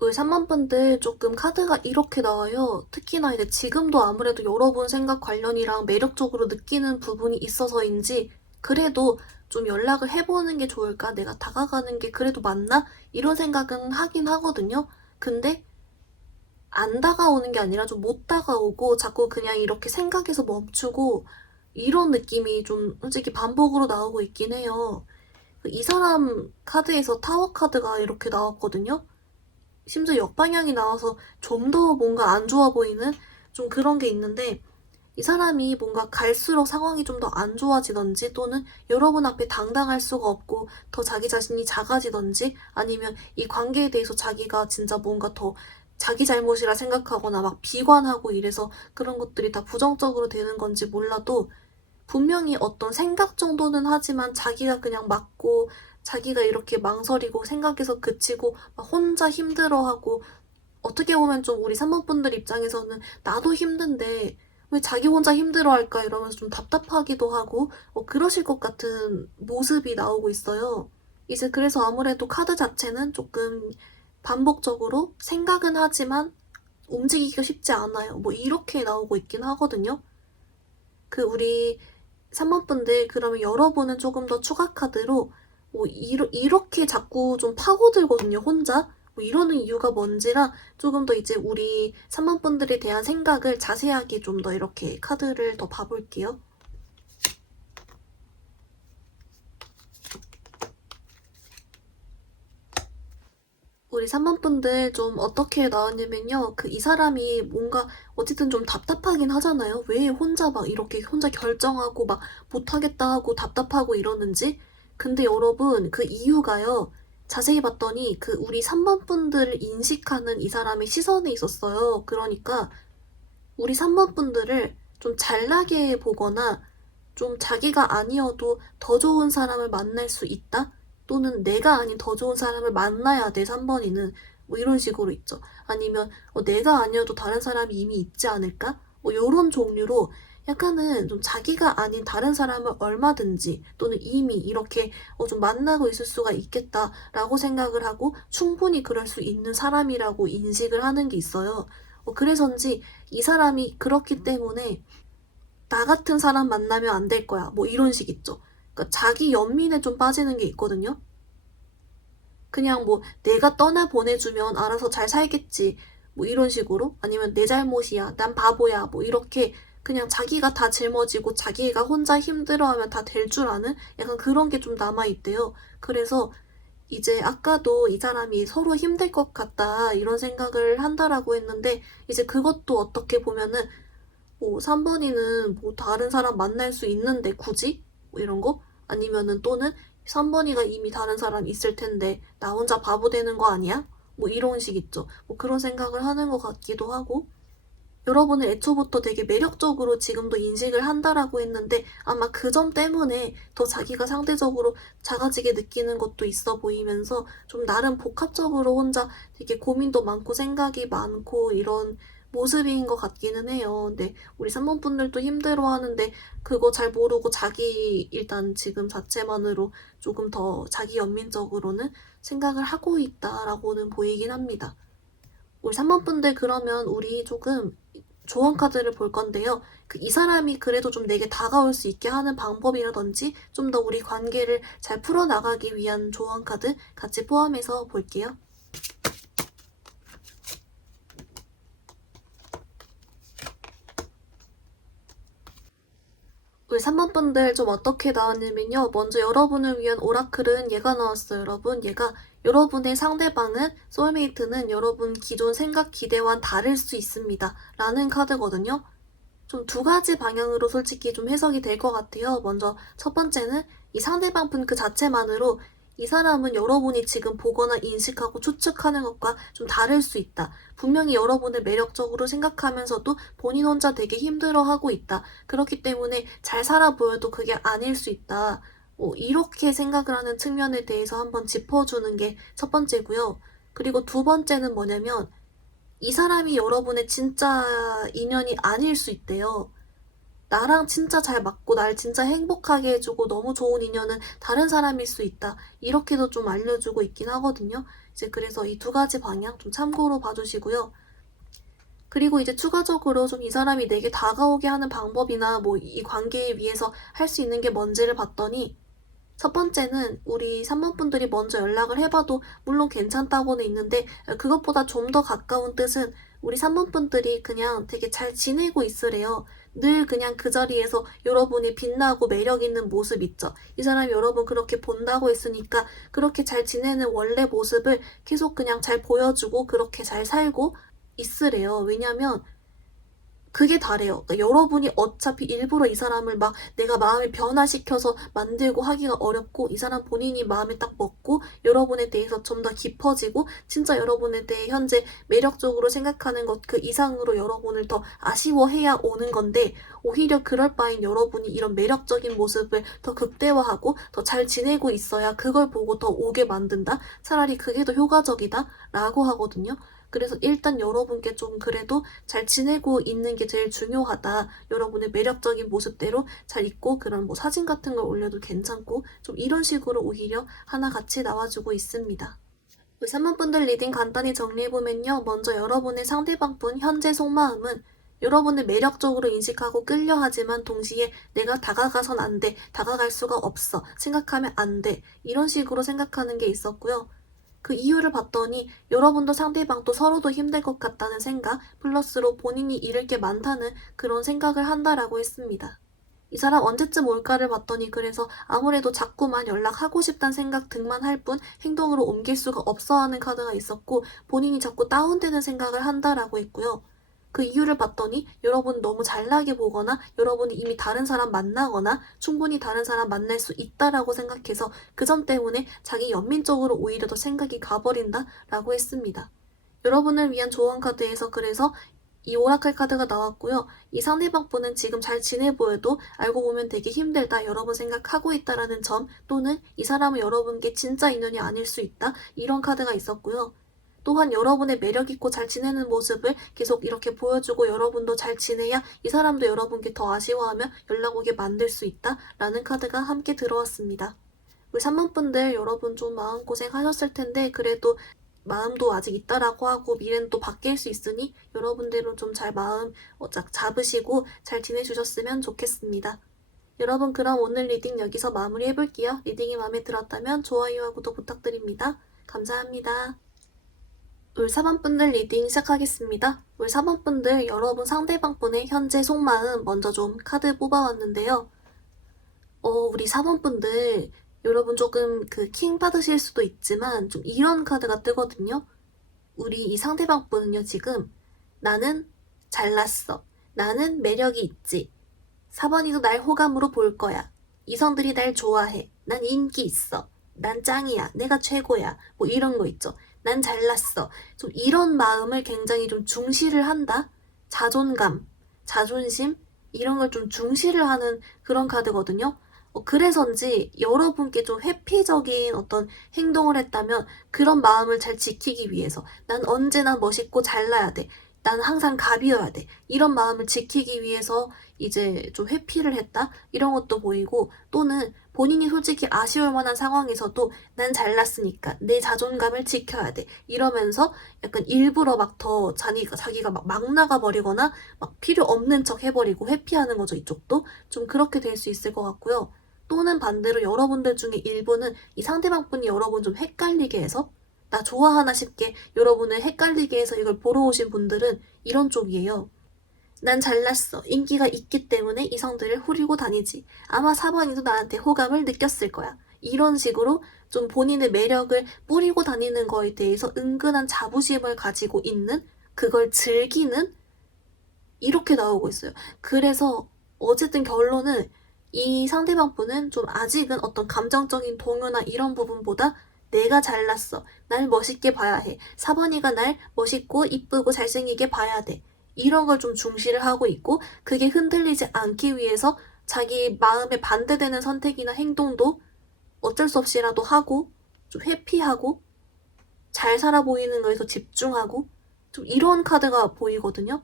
우리 3번 분들 조금 카드가 이렇게 나와요. 특히나 이제 지금도 아무래도 여러분 생각 관련이랑 매력적으로 느끼는 부분이 있어서인지 그래도 좀 연락을 해보는 게 좋을까? 내가 다가가는 게 그래도 맞나? 이런 생각은 하긴 하거든요. 근데 안 다가오는 게 아니라 좀 못 다가오고 자꾸 그냥 이렇게 생각해서 멈추고 이런 느낌이 좀 솔직히 반복으로 나오고 있긴 해요. 이 사람 카드에서 타워 카드가 이렇게 나왔거든요. 심지어 역방향이 나와서 좀 더 뭔가 안 좋아 보이는 좀 그런 게 있는데 이 사람이 뭔가 갈수록 상황이 좀 더 안 좋아지던지 또는 여러분 앞에 당당할 수가 없고 더 자기 자신이 작아지던지 아니면 이 관계에 대해서 자기가 진짜 뭔가 더 자기 잘못이라 생각하거나 막 비관하고 이래서 그런 것들이 다 부정적으로 되는 건지 몰라도 분명히 어떤 생각 정도는 하지만 자기가 그냥 맞고 자기가 이렇게 망설이고 생각해서 그치고 막 혼자 힘들어하고 어떻게 보면 좀 우리 3번 분들 입장에서는 나도 힘든데 왜 자기 혼자 힘들어할까 이러면서 좀 답답하기도 하고 그러실 것 같은 모습이 나오고 있어요. 이제 그래서 아무래도 카드 자체는 조금 반복적으로 생각은 하지만 움직이기가 쉽지 않아요. 뭐 이렇게 나오고 있긴 하거든요. 우리 3번 분들 그러면 여러분은 조금 더 추가 카드로 뭐 이렇게 자꾸 좀 파고들거든요, 혼자. 뭐 이러는 이유가 뭔지라 조금 더 이제 우리 3번 분들에 대한 생각을 자세하게 좀 더 이렇게 카드를 더 봐볼게요. 우리 3번 분들 좀 어떻게 나왔냐면요. 이 사람이 뭔가 어쨌든 좀 답답하긴 하잖아요. 왜 혼자 막 이렇게 혼자 결정하고 막 못하겠다 하고 답답하고 이러는지. 근데 여러분 그 이유가요. 자세히 봤더니 우리 3번 분들을 인식하는 이 사람의 시선에 있었어요. 그러니까 우리 3번 분들을 좀 잘나게 보거나 좀 자기가 아니어도 더 좋은 사람을 만날 수 있다? 또는 내가 아닌 더 좋은 사람을 만나야 돼, 3번이는. 뭐 이런 식으로 있죠. 아니면 내가 아니어도 다른 사람이 이미 있지 않을까? 뭐 이런 종류로 약간은 좀 자기가 아닌 다른 사람을 얼마든지 또는 이미 이렇게 좀 만나고 있을 수가 있겠다라고 생각을 하고 충분히 그럴 수 있는 사람이라고 인식을 하는 게 있어요. 그래서인지 이 사람이 그렇기 때문에 나 같은 사람 만나면 안 될 거야. 뭐 이런 식 있죠. 그러니까 자기 연민에 좀 빠지는 게 있거든요. 그냥 뭐 내가 떠나 보내주면 알아서 잘 살겠지. 뭐 이런 식으로. 아니면 내 잘못이야. 난 바보야. 뭐 이렇게 그냥 자기가 다 짊어지고 자기가 혼자 힘들어하면 다 될 줄 아는 약간 그런 게 좀 남아있대요. 그래서 이제 아까도 이 사람이 서로 힘들 것 같다 이런 생각을 한다라고 했는데 이제 그것도 어떻게 보면은 3번이는 뭐 다른 사람 만날 수 있는데 굳이? 뭐 이런 거? 아니면은 또는 3번이가 이미 다른 사람 있을 텐데 나 혼자 바보 되는 거 아니야? 뭐 이런 식 있죠. 뭐 그런 생각을 하는 것 같기도 하고 여러분은 애초부터 되게 매력적으로 지금도 인식을 한다라고 했는데 아마 그 점 때문에 더 자기가 상대적으로 작아지게 느끼는 것도 있어 보이면서 좀 나름 복합적으로 혼자 되게 고민도 많고 생각이 많고 이런 모습인 것 같기는 해요. 근데 우리 3번 분들도 힘들어하는데 그거 잘 모르고 자기 일단 지금 자체만으로 조금 더 자기 연민적으로는 생각을 하고 있다라고는 보이긴 합니다. 우리 3번 분들 그러면 우리 조금 조언 카드를 볼 건데요. 이 사람이 그래도 좀 내게 다가올 수 있게 하는 방법이라든지 좀 더 우리 관계를 잘 풀어나가기 위한 조언 카드 같이 포함해서 볼게요. 우리 3번 분들 좀 어떻게 나왔냐면요. 먼저 여러분을 위한 오라클은 얘가 나왔어요, 여러분. 얘가 여러분의 상대방은, 소울메이트는 여러분 기존 생각 기대와는 다를 수 있습니다. 라는 카드거든요. 좀 두 가지 방향으로 솔직히 좀 해석이 될 것 같아요. 먼저 첫 번째는 이 상대방 분 그 자체만으로 이 사람은 여러분이 지금 보거나 인식하고 추측하는 것과 좀 다를 수 있다. 분명히 여러분을 매력적으로 생각하면서도 본인 혼자 되게 힘들어하고 있다. 그렇기 때문에 잘 살아 보여도 그게 아닐 수 있다. 이렇게 생각을 하는 측면에 대해서 한번 짚어주는 게 첫 번째고요. 그리고 두 번째는 뭐냐면 이 사람이 여러분의 진짜 인연이 아닐 수 있대요. 나랑 진짜 잘 맞고 날 진짜 행복하게 해주고 너무 좋은 인연은 다른 사람일 수 있다. 이렇게도 좀 알려주고 있긴 하거든요. 이제 그래서 이 두 가지 방향 좀 참고로 봐주시고요. 그리고 이제 추가적으로 좀 이 사람이 내게 다가오게 하는 방법이나 뭐 이 관계에 위해서 할 수 있는 게 뭔지를 봤더니 첫 번째는 우리 3번 분들이 먼저 연락을 해봐도 물론 괜찮다고는 있는데 그것보다 좀 더 가까운 뜻은 우리 3번 분들이 그냥 되게 잘 지내고 있으래요. 늘 그냥 그 자리에서 여러분이 빛나고 매력 있는 모습 있죠. 이 사람이 여러분 그렇게 본다고 했으니까 그렇게 잘 지내는 원래 모습을 계속 그냥 잘 보여주고 그렇게 잘 살고 있으래요. 왜냐면 그게 다래요. 그러니까 여러분이 어차피 일부러 이 사람을 막 내가 마음을 변화시켜서 만들고 하기가 어렵고 이 사람 본인이 마음에 딱 먹고 여러분에 대해서 좀 더 깊어지고 진짜 여러분에 대해 현재 매력적으로 생각하는 것 그 이상으로 여러분을 더 아쉬워해야 오는 건데 오히려 그럴 바엔 여러분이 이런 매력적인 모습을 더 극대화하고 더 잘 지내고 있어야 그걸 보고 더 오게 만든다. 차라리 그게 더 효과적이다 라고 하거든요. 그래서 일단 여러분께 좀 그래도 잘 지내고 있는 게 제일 중요하다. 여러분의 매력적인 모습대로 잘 있고 그런 뭐 사진 같은 걸 올려도 괜찮고 좀 이런 식으로 오히려 하나 같이 나와주고 있습니다. 우리 3번분들 리딩 간단히 정리해보면요. 먼저 여러분의 상대방분 현재 속마음은 여러분을 매력적으로 인식하고 끌려하지만 동시에 내가 다가가선 안 돼, 다가갈 수가 없어, 생각하면 안 돼, 이런 식으로 생각하는 게 있었고요. 그 이유를 봤더니 여러분도 상대방도 서로도 힘들 것 같다는 생각, 플러스로 본인이 잃을 게 많다는 그런 생각을 한다라고 했습니다. 이 사람 언제쯤 올까를 봤더니 그래서 아무래도 자꾸만 연락하고 싶다는 생각 등만 할 뿐 행동으로 옮길 수가 없어 하는 카드가 있었고 본인이 자꾸 다운되는 생각을 한다라고 했고요. 그 이유를 봤더니 여러분 너무 잘나게 보거나 여러분이 이미 다른 사람 만나거나 충분히 다른 사람 만날 수 있다라고 생각해서 그 점 때문에 자기 연민적으로 오히려 더 생각이 가버린다라고 했습니다. 여러분을 위한 조언 카드에서 그래서 이 오라클 카드가 나왔고요. 이 상대방 분은 지금 잘 지내 보여도 알고 보면 되게 힘들다, 여러분 생각하고 있다라는 점, 또는 이 사람은 여러분께 진짜 인연이 아닐 수 있다, 이런 카드가 있었고요. 또한 여러분의 매력있고 잘 지내는 모습을 계속 이렇게 보여주고 여러분도 잘 지내야 이 사람도 여러분께 더 아쉬워하며 연락 오게 만들 수 있다 라는 카드가 함께 들어왔습니다. 우리 3번분들 여러분 좀 마음고생 하셨을 텐데 그래도 마음도 아직 있다라고 하고 미래는 또 바뀔 수 있으니 여러분들은 좀 잘 마음 잡으시고 잘 지내주셨으면 좋겠습니다. 여러분 그럼 오늘 리딩 여기서 마무리해볼게요. 리딩이 마음에 들었다면 좋아요와 구독 부탁드립니다. 감사합니다. 울 4번분들 리딩 시작하겠습니다. 울 4번분들 여러분 상대방분의 현재 속마음 먼저 좀 카드 뽑아왔는데요. 우리 4번분들 여러분 조금 킹 받으실 수도 있지만 좀 이런 카드가 뜨거든요. 우리 이 상대방분은요 지금 나는 잘났어. 나는 매력이 있지. 4번이도 날 호감으로 볼 거야. 이성들이 날 좋아해. 난 인기 있어. 난 짱이야. 내가 최고야. 뭐 이런 거 있죠. 난 잘났어. 좀 이런 마음을 굉장히 좀 중시를 한다. 자존감, 자존심 이런 걸 좀 중시를 하는 그런 카드거든요. 그래서인지 여러분께 좀 회피적인 어떤 행동을 했다면 그런 마음을 잘 지키기 위해서 난 언제나 멋있고 잘나야 돼. 난 항상 갑이어야 돼. 이런 마음을 지키기 위해서 이제 좀 회피를 했다? 이런 것도 보이고 또는 본인이 솔직히 아쉬울 만한 상황에서도 난 잘났으니까 내 자존감을 지켜야 돼. 이러면서 약간 일부러 막 더 자기가 막 나가버리거나 막 필요 없는 척 해버리고 회피하는 거죠. 이쪽도. 좀 그렇게 될 수 있을 것 같고요. 또는 반대로 여러분들 중에 일부는 이 상대방 분이 여러분 좀 헷갈리게 해서 나 좋아하나 싶게 여러분을 헷갈리게 해서 이걸 보러 오신 분들은 이런 쪽이에요. 난 잘났어. 인기가 있기 때문에 이성들을 후리고 다니지. 아마 4번이도 나한테 호감을 느꼈을 거야. 이런 식으로 좀 본인의 매력을 뿌리고 다니는 거에 대해서 은근한 자부심을 가지고 있는, 그걸 즐기는, 이렇게 나오고 있어요. 그래서 어쨌든 결론은 이 상대방 분은 좀 아직은 어떤 감정적인 동요나 이런 부분보다 내가 잘났어. 날 멋있게 봐야 해. 4번이가 날 멋있고 이쁘고 잘생기게 봐야 돼. 이런 걸 좀 중시를 하고 있고 그게 흔들리지 않기 위해서 자기 마음에 반대되는 선택이나 행동도 어쩔 수 없이라도 하고 좀 회피하고 잘 살아 보이는 거에서 집중하고 좀 이런 카드가 보이거든요.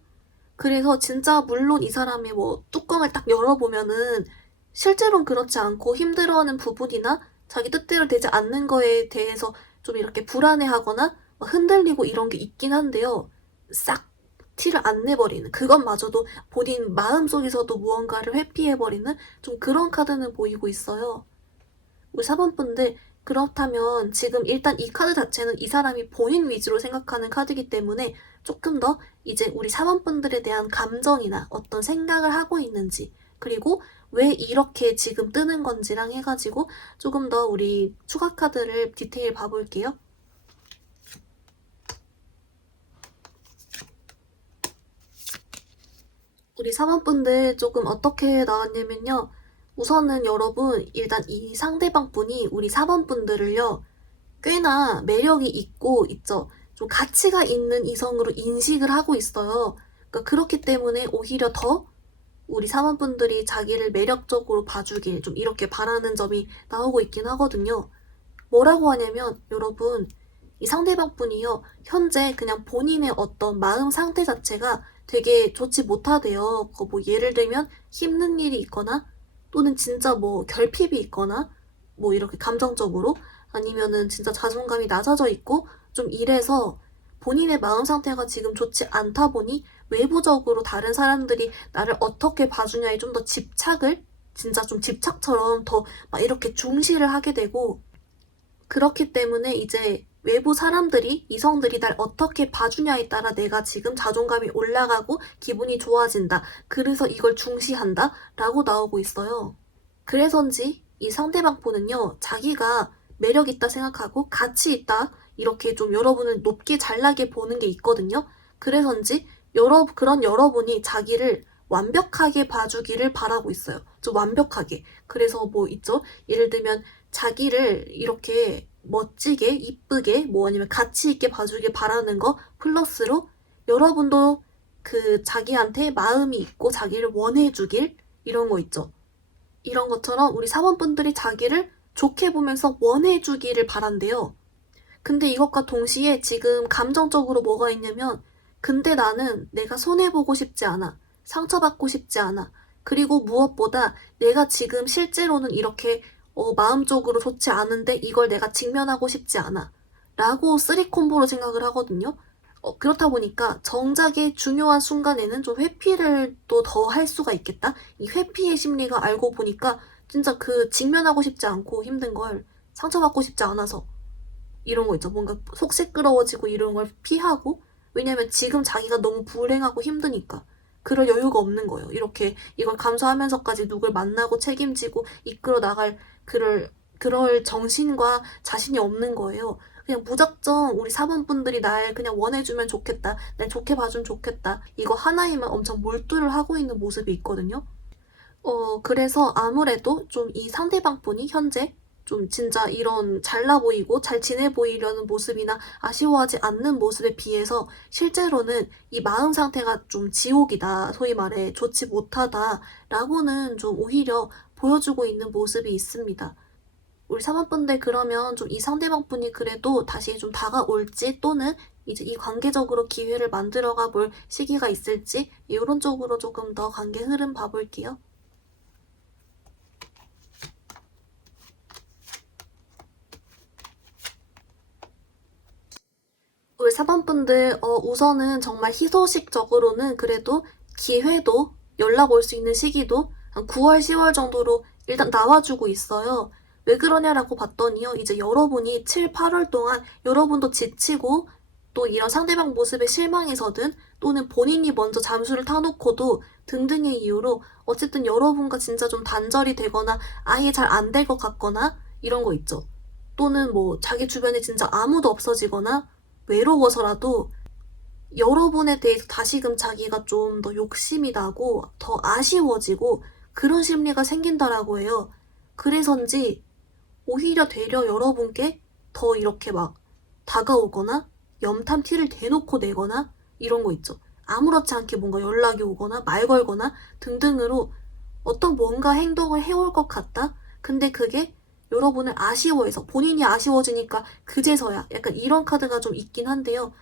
그래서 진짜 물론 이 사람이 뭐 뚜껑을 딱 열어보면은 실제로는 그렇지 않고 힘들어하는 부분이나 자기 뜻대로 되지 않는 거에 대해서 좀 이렇게 불안해하거나 흔들리고 이런 게 있긴 한데요. 싹 티를 안 내버리는, 그것마저도 본인 마음속에서도 무언가를 회피해버리는 좀 그런 카드는 보이고 있어요. 우리 4번분들 그렇다면 지금 일단 이 카드 자체는 이 사람이 본인 위주로 생각하는 카드이기 때문에 조금 더 이제 우리 4번분들에 대한 감정이나 어떤 생각을 하고 있는지 그리고 왜 이렇게 지금 뜨는 건지랑 해가지고 조금 더 우리 추가 카드를 디테일 봐볼게요. 우리 4번분들 조금 어떻게 나왔냐면요. 우선은 여러분 일단 이 상대방 분이 우리 4번분들을요. 꽤나 매력이 있고 있죠. 좀 가치가 있는 이성으로 인식을 하고 있어요. 그러니까 그렇기 때문에 오히려 더 우리 4번분들이 자기를 매력적으로 봐주길 좀 이렇게 바라는 점이 나오고 있긴 하거든요. 뭐라고 하냐면 여러분 이 상대방 분이요, 현재 그냥 본인의 어떤 마음 상태 자체가 되게 좋지 못하대요. 뭐 예를 들면 힘든 일이 있거나 또는 진짜 뭐 결핍이 있거나 뭐 이렇게 감정적으로 아니면은 진짜 자존감이 낮아져 있고 좀 이래서 본인의 마음 상태가 지금 좋지 않다 보니 외부적으로 다른 사람들이 나를 어떻게 봐주냐에 좀 더 집착을 진짜 좀 집착처럼 더 막 이렇게 중시를 하게 되고 그렇기 때문에 이제 외부 사람들이, 이성들이 날 어떻게 봐주냐에 따라 내가 지금 자존감이 올라가고 기분이 좋아진다. 그래서 이걸 중시한다. 라고 나오고 있어요. 그래서인지 이 상대방 분은요, 자기가 매력 있다 생각하고 가치 있다. 이렇게 좀 여러분을 높게 잘나게 보는 게 있거든요. 그래서인지 그런 여러분이 자기를 완벽하게 봐주기를 바라고 있어요. 좀 완벽하게. 그래서 뭐 있죠? 예를 들면 자기를 이렇게 멋지게, 이쁘게, 뭐 아니면 가치 있게 봐주길 바라는 거 플러스로 여러분도 그 자기한테 마음이 있고 자기를 원해주길 이런 거 있죠. 이런 것처럼 우리 사원분들이 자기를 좋게 보면서 원해주기를 바란대요. 근데 이것과 동시에 지금 감정적으로 뭐가 있냐면 근데 나는 내가 손해보고 싶지 않아. 상처받고 싶지 않아. 그리고 무엇보다 내가 지금 실제로는 이렇게 마음적으로 좋지 않은데 이걸 내가 직면하고 싶지 않아. 라고 쓰리 콤보로 생각을 하거든요. 그렇다 보니까 정작의 중요한 순간에는 좀 회피를 또 더 할 수가 있겠다. 이 회피의 심리가 알고 보니까 진짜 그 직면하고 싶지 않고 힘든 걸 상처받고 싶지 않아서 이런 거 있죠. 뭔가 속 시끄러워지고 이런 걸 피하고 왜냐면 지금 자기가 너무 불행하고 힘드니까 그럴 여유가 없는 거예요. 이렇게 이걸 감수하면서까지 누굴 만나고 책임지고 이끌어 나갈 그럴 정신과 자신이 없는 거예요. 그냥 무작정 우리 사원분들이 날 그냥 원해주면 좋겠다. 날 좋게 봐주면 좋겠다. 이거 하나에만 엄청 몰두를 하고 있는 모습이 있거든요. 그래서 아무래도 좀 이 상대방 분이 현재 좀 진짜 이런 잘나 보이고 잘 지내 보이려는 모습이나 아쉬워하지 않는 모습에 비해서 실제로는 이 마음 상태가 좀 지옥이다. 소위 말해 좋지 못하다. 라고는 좀 오히려 보여주고 있는 모습이 있습니다. 우리 사모분들 그러면 좀 이 상대방 분이 그래도 다시 좀 다가올지 또는 이제 이 관계적으로 기회를 만들어가 볼 시기가 있을지 이런 쪽으로 조금 더 관계 흐름 봐볼게요. 우리 사반분들 우선은 정말 희소식적으로는 그래도 기회도 연락 올 수 있는 시기도 한 9월, 10월 정도로 일단 나와주고 있어요. 왜 그러냐라고 봤더니요. 이제 여러분이 7, 8월 동안 여러분도 지치고 또 이런 상대방 모습에 실망해서든 또는 본인이 먼저 잠수를 타놓고도 등등의 이유로 어쨌든 여러분과 진짜 좀 단절이 되거나 아예 잘 안 될 것 같거나 이런 거 있죠. 또는 뭐 자기 주변에 진짜 아무도 없어지거나 외로워서라도 여러분에 대해서 다시금 자기가 좀 더 욕심이 나고 더 아쉬워지고 그런 심리가 생긴다라고 해요. 그래서인지 오히려 되려 여러분께 더 이렇게 막 다가오거나 염탐 티를 대놓고 내거나 이런 거 있죠. 아무렇지 않게 뭔가 연락이 오거나 말 걸거나 등등으로 어떤 뭔가 행동을 해올 것 같다? 근데 그게 여러분을 아쉬워해서 본인이 아쉬워지니까 그제서야 약간 이런 카드가 좀 있긴 한데요.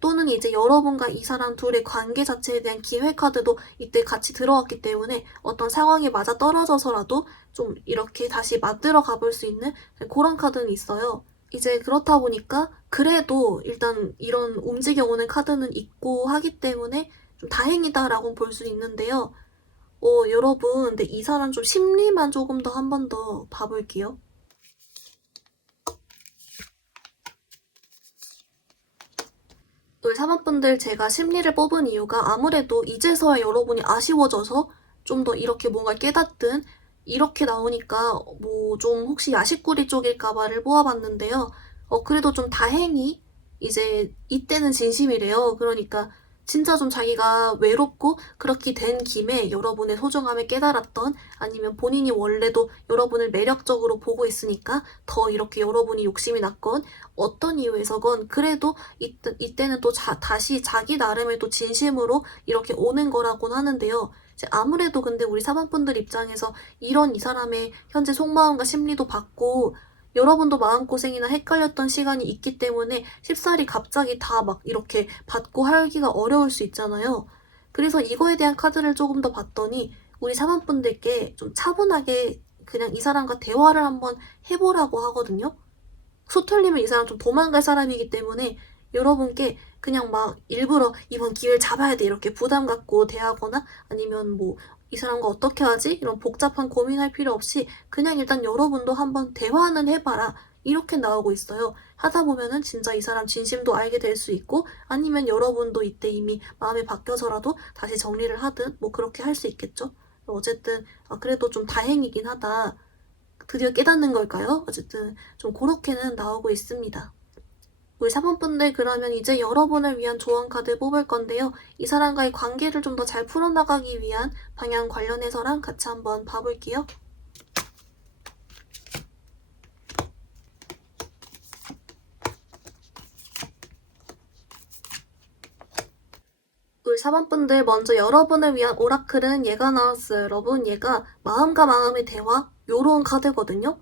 또는 이제 여러분과 이 사람 둘의 관계 자체에 대한 기회 카드도 이때 같이 들어왔기 때문에 어떤 상황이 맞아 떨어져서라도 좀 이렇게 다시 만들어 가볼 수 있는 그런 카드는 있어요. 이제 그렇다 보니까 그래도 일단 이런 움직여오는 카드는 있고 하기 때문에 좀 다행이다라고 볼 수 있는데요. 여러분, 근데 이 사람 좀 심리만 조금 더 한 번 더 봐볼게요. 우리 사모분들 제가 심리를 뽑은 이유가 아무래도 이제서야 여러분이 아쉬워져서 좀 더 이렇게 뭔가 깨닫든 이렇게 나오니까 뭐 좀 혹시 야식구리 쪽일까봐를 뽑아봤는데요. 그래도 좀 다행히 이제 이때는 진심이래요. 그러니까 진짜 좀 자기가 외롭고 그렇게 된 김에 여러분의 소중함을 깨달았던 아니면 본인이 원래도 여러분을 매력적으로 보고 있으니까 더 이렇게 여러분이 욕심이 났건 어떤 이유에서건 그래도 이때는 또 다시 자기 나름의 또 진심으로 이렇게 오는 거라고는 하는데요. 이제 아무래도 근데 우리 사방분들 입장에서 이런 이 사람의 현재 속마음과 심리도 받고 여러분도 마음고생이나 헷갈렸던 시간이 있기 때문에 쉽사리 갑자기 다 막 이렇게 받고 하기가 어려울 수 있잖아요. 그래서 이거에 대한 카드를 조금 더 봤더니 우리 사모분들께 좀 차분하게 그냥 이 사람과 대화를 한번 해보라고 하거든요. 소틀리면 이 사람 좀 도망갈 사람이기 때문에 여러분께 그냥 막 일부러 이번 기회를 잡아야 돼 이렇게 부담 갖고 대하거나 아니면 뭐 이 사람과 어떻게 하지? 이런 복잡한 고민할 필요 없이 그냥 일단 여러분도 한번 대화는 해봐라. 이렇게 나오고 있어요. 하다 보면은 진짜 이 사람 진심도 알게 될 수 있고 아니면 여러분도 이때 이미 마음이 바뀌어서라도 다시 정리를 하든 뭐 그렇게 할 수 있겠죠. 어쨌든 그래도 좀 다행이긴 하다. 드디어 깨닫는 걸까요? 어쨌든 좀 그렇게는 나오고 있습니다. 우리 사모분들 그러면 이제 여러분을 위한 조언 카드 뽑을 건데요. 이 사람과의 관계를 좀 더 잘 풀어나가기 위한 방향 관련해서랑 같이 한번 봐볼게요. 우리 사모분들 먼저 여러분을 위한 오라클은 얘가 나왔어요. 여러분 얘가 마음과 마음의 대화 요런 카드거든요.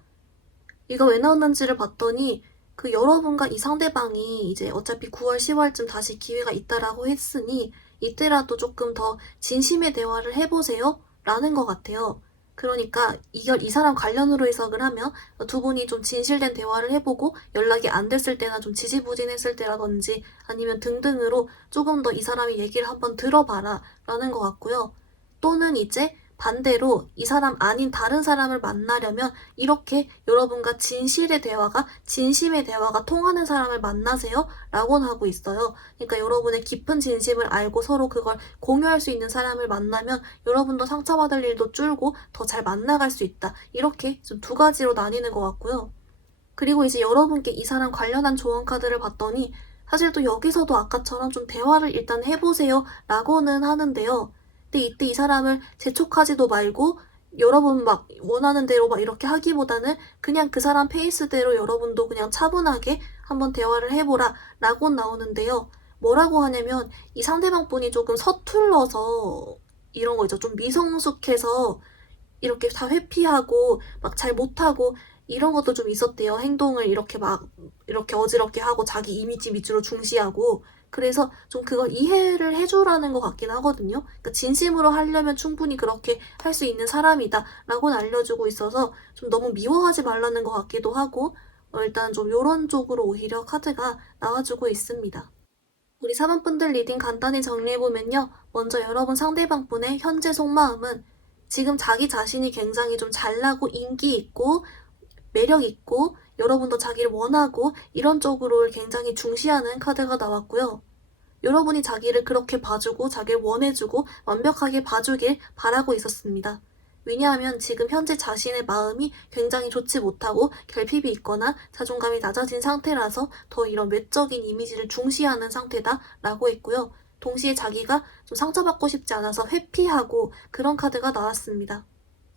이거 왜 나왔는지를 봤더니 그 여러분과 이 상대방이 이제 어차피 9월, 10월쯤 다시 기회가 있다라고 했으니 이때라도 조금 더 진심의 대화를 해보세요 라는 것 같아요. 그러니까 이 사람 관련으로 해석을 하면 두 분이 좀 진실된 대화를 해보고 연락이 안 됐을 때나 좀 지지부진했을 때라든지 아니면 등등으로 조금 더 이 사람이 얘기를 한번 들어봐라 라는 것 같고요. 또는 이제 반대로 이 사람 아닌 다른 사람을 만나려면 이렇게 여러분과 진실의 대화가, 진심의 대화가 통하는 사람을 만나세요 라고는 하고 있어요. 그러니까 여러분의 깊은 진심을 알고 서로 그걸 공유할 수 있는 사람을 만나면 여러분도 상처받을 일도 줄고 더 잘 만나갈 수 있다. 이렇게 좀 두 가지로 나뉘는 것 같고요. 그리고 이제 여러분께 이 사람 관련한 조언 카드를 봤더니 사실 또 여기서도 아까처럼 좀 대화를 일단 해보세요 라고는 하는데요. 근데 이때 이 사람을 재촉하지도 말고 여러분 막 원하는 대로 막 이렇게 하기보다는 그냥 그 사람 페이스대로 여러분도 그냥 차분하게 한번 대화를 해보라 라고 나오는데요. 뭐라고 하냐면 이 상대방 분이 조금 서툴러서 이런 거 있죠. 좀 미성숙해서 이렇게 다 회피하고 막 잘 못하고 이런 것도 좀 있었대요. 행동을 이렇게 막 이렇게 어지럽게 하고 자기 이미지 위주로 중시하고 그래서 좀 그걸 이해를 해주라는 것 같긴 하거든요. 그러니까 진심으로 하려면 충분히 그렇게 할 수 있는 사람이다 라고는 알려주고 있어서 좀 너무 미워하지 말라는 것 같기도 하고 일단 좀 요런 쪽으로 오히려 카드가 나와주고 있습니다. 우리 사모분들 리딩 간단히 정리해보면요. 먼저 여러분 상대방 분의 현재 속마음은 지금 자기 자신이 굉장히 좀 잘나고 인기 있고 매력 있고 여러분도 자기를 원하고 이런 쪽으로 굉장히 중시하는 카드가 나왔고요. 여러분이 자기를 그렇게 봐주고 자기를 원해주고 완벽하게 봐주길 바라고 있었습니다. 왜냐하면 지금 현재 자신의 마음이 굉장히 좋지 못하고 결핍이 있거나 자존감이 낮아진 상태라서 더 이런 외적인 이미지를 중시하는 상태다 라고 했고요. 동시에 자기가 좀 상처받고 싶지 않아서 회피하고 그런 카드가 나왔습니다.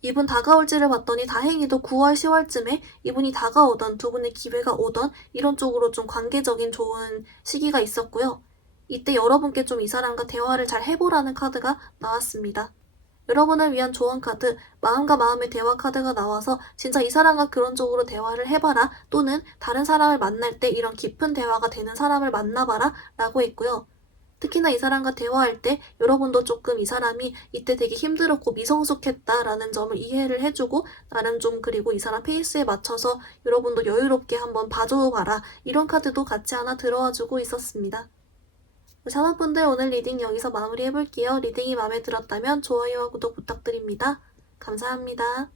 이분 다가올지를 봤더니 다행히도 9월, 10월쯤에 이분이 다가오던 두 분의 기회가 오던 이런 쪽으로 좀 관계적인 좋은 시기가 있었고요. 이때 여러분께 좀 이 사람과 대화를 잘 해보라는 카드가 나왔습니다. 여러분을 위한 조언 카드, 마음과 마음의 대화 카드가 나와서 진짜 이 사람과 그런 쪽으로 대화를 해봐라 또는 다른 사람을 만날 때 이런 깊은 대화가 되는 사람을 만나봐라 라고 했고요. 특히나 이 사람과 대화할 때 여러분도 조금 이 사람이 이때 되게 힘들었고 미성숙했다라는 점을 이해를 해주고 나름 좀 그리고 이 사람 페이스에 맞춰서 여러분도 여유롭게 한번 봐줘봐라 이런 카드도 같이 하나 들어와주고 있었습니다. 사모분들 오늘 리딩 여기서 마무리해볼게요. 리딩이 마음에 들었다면 좋아요와 구독 부탁드립니다. 감사합니다.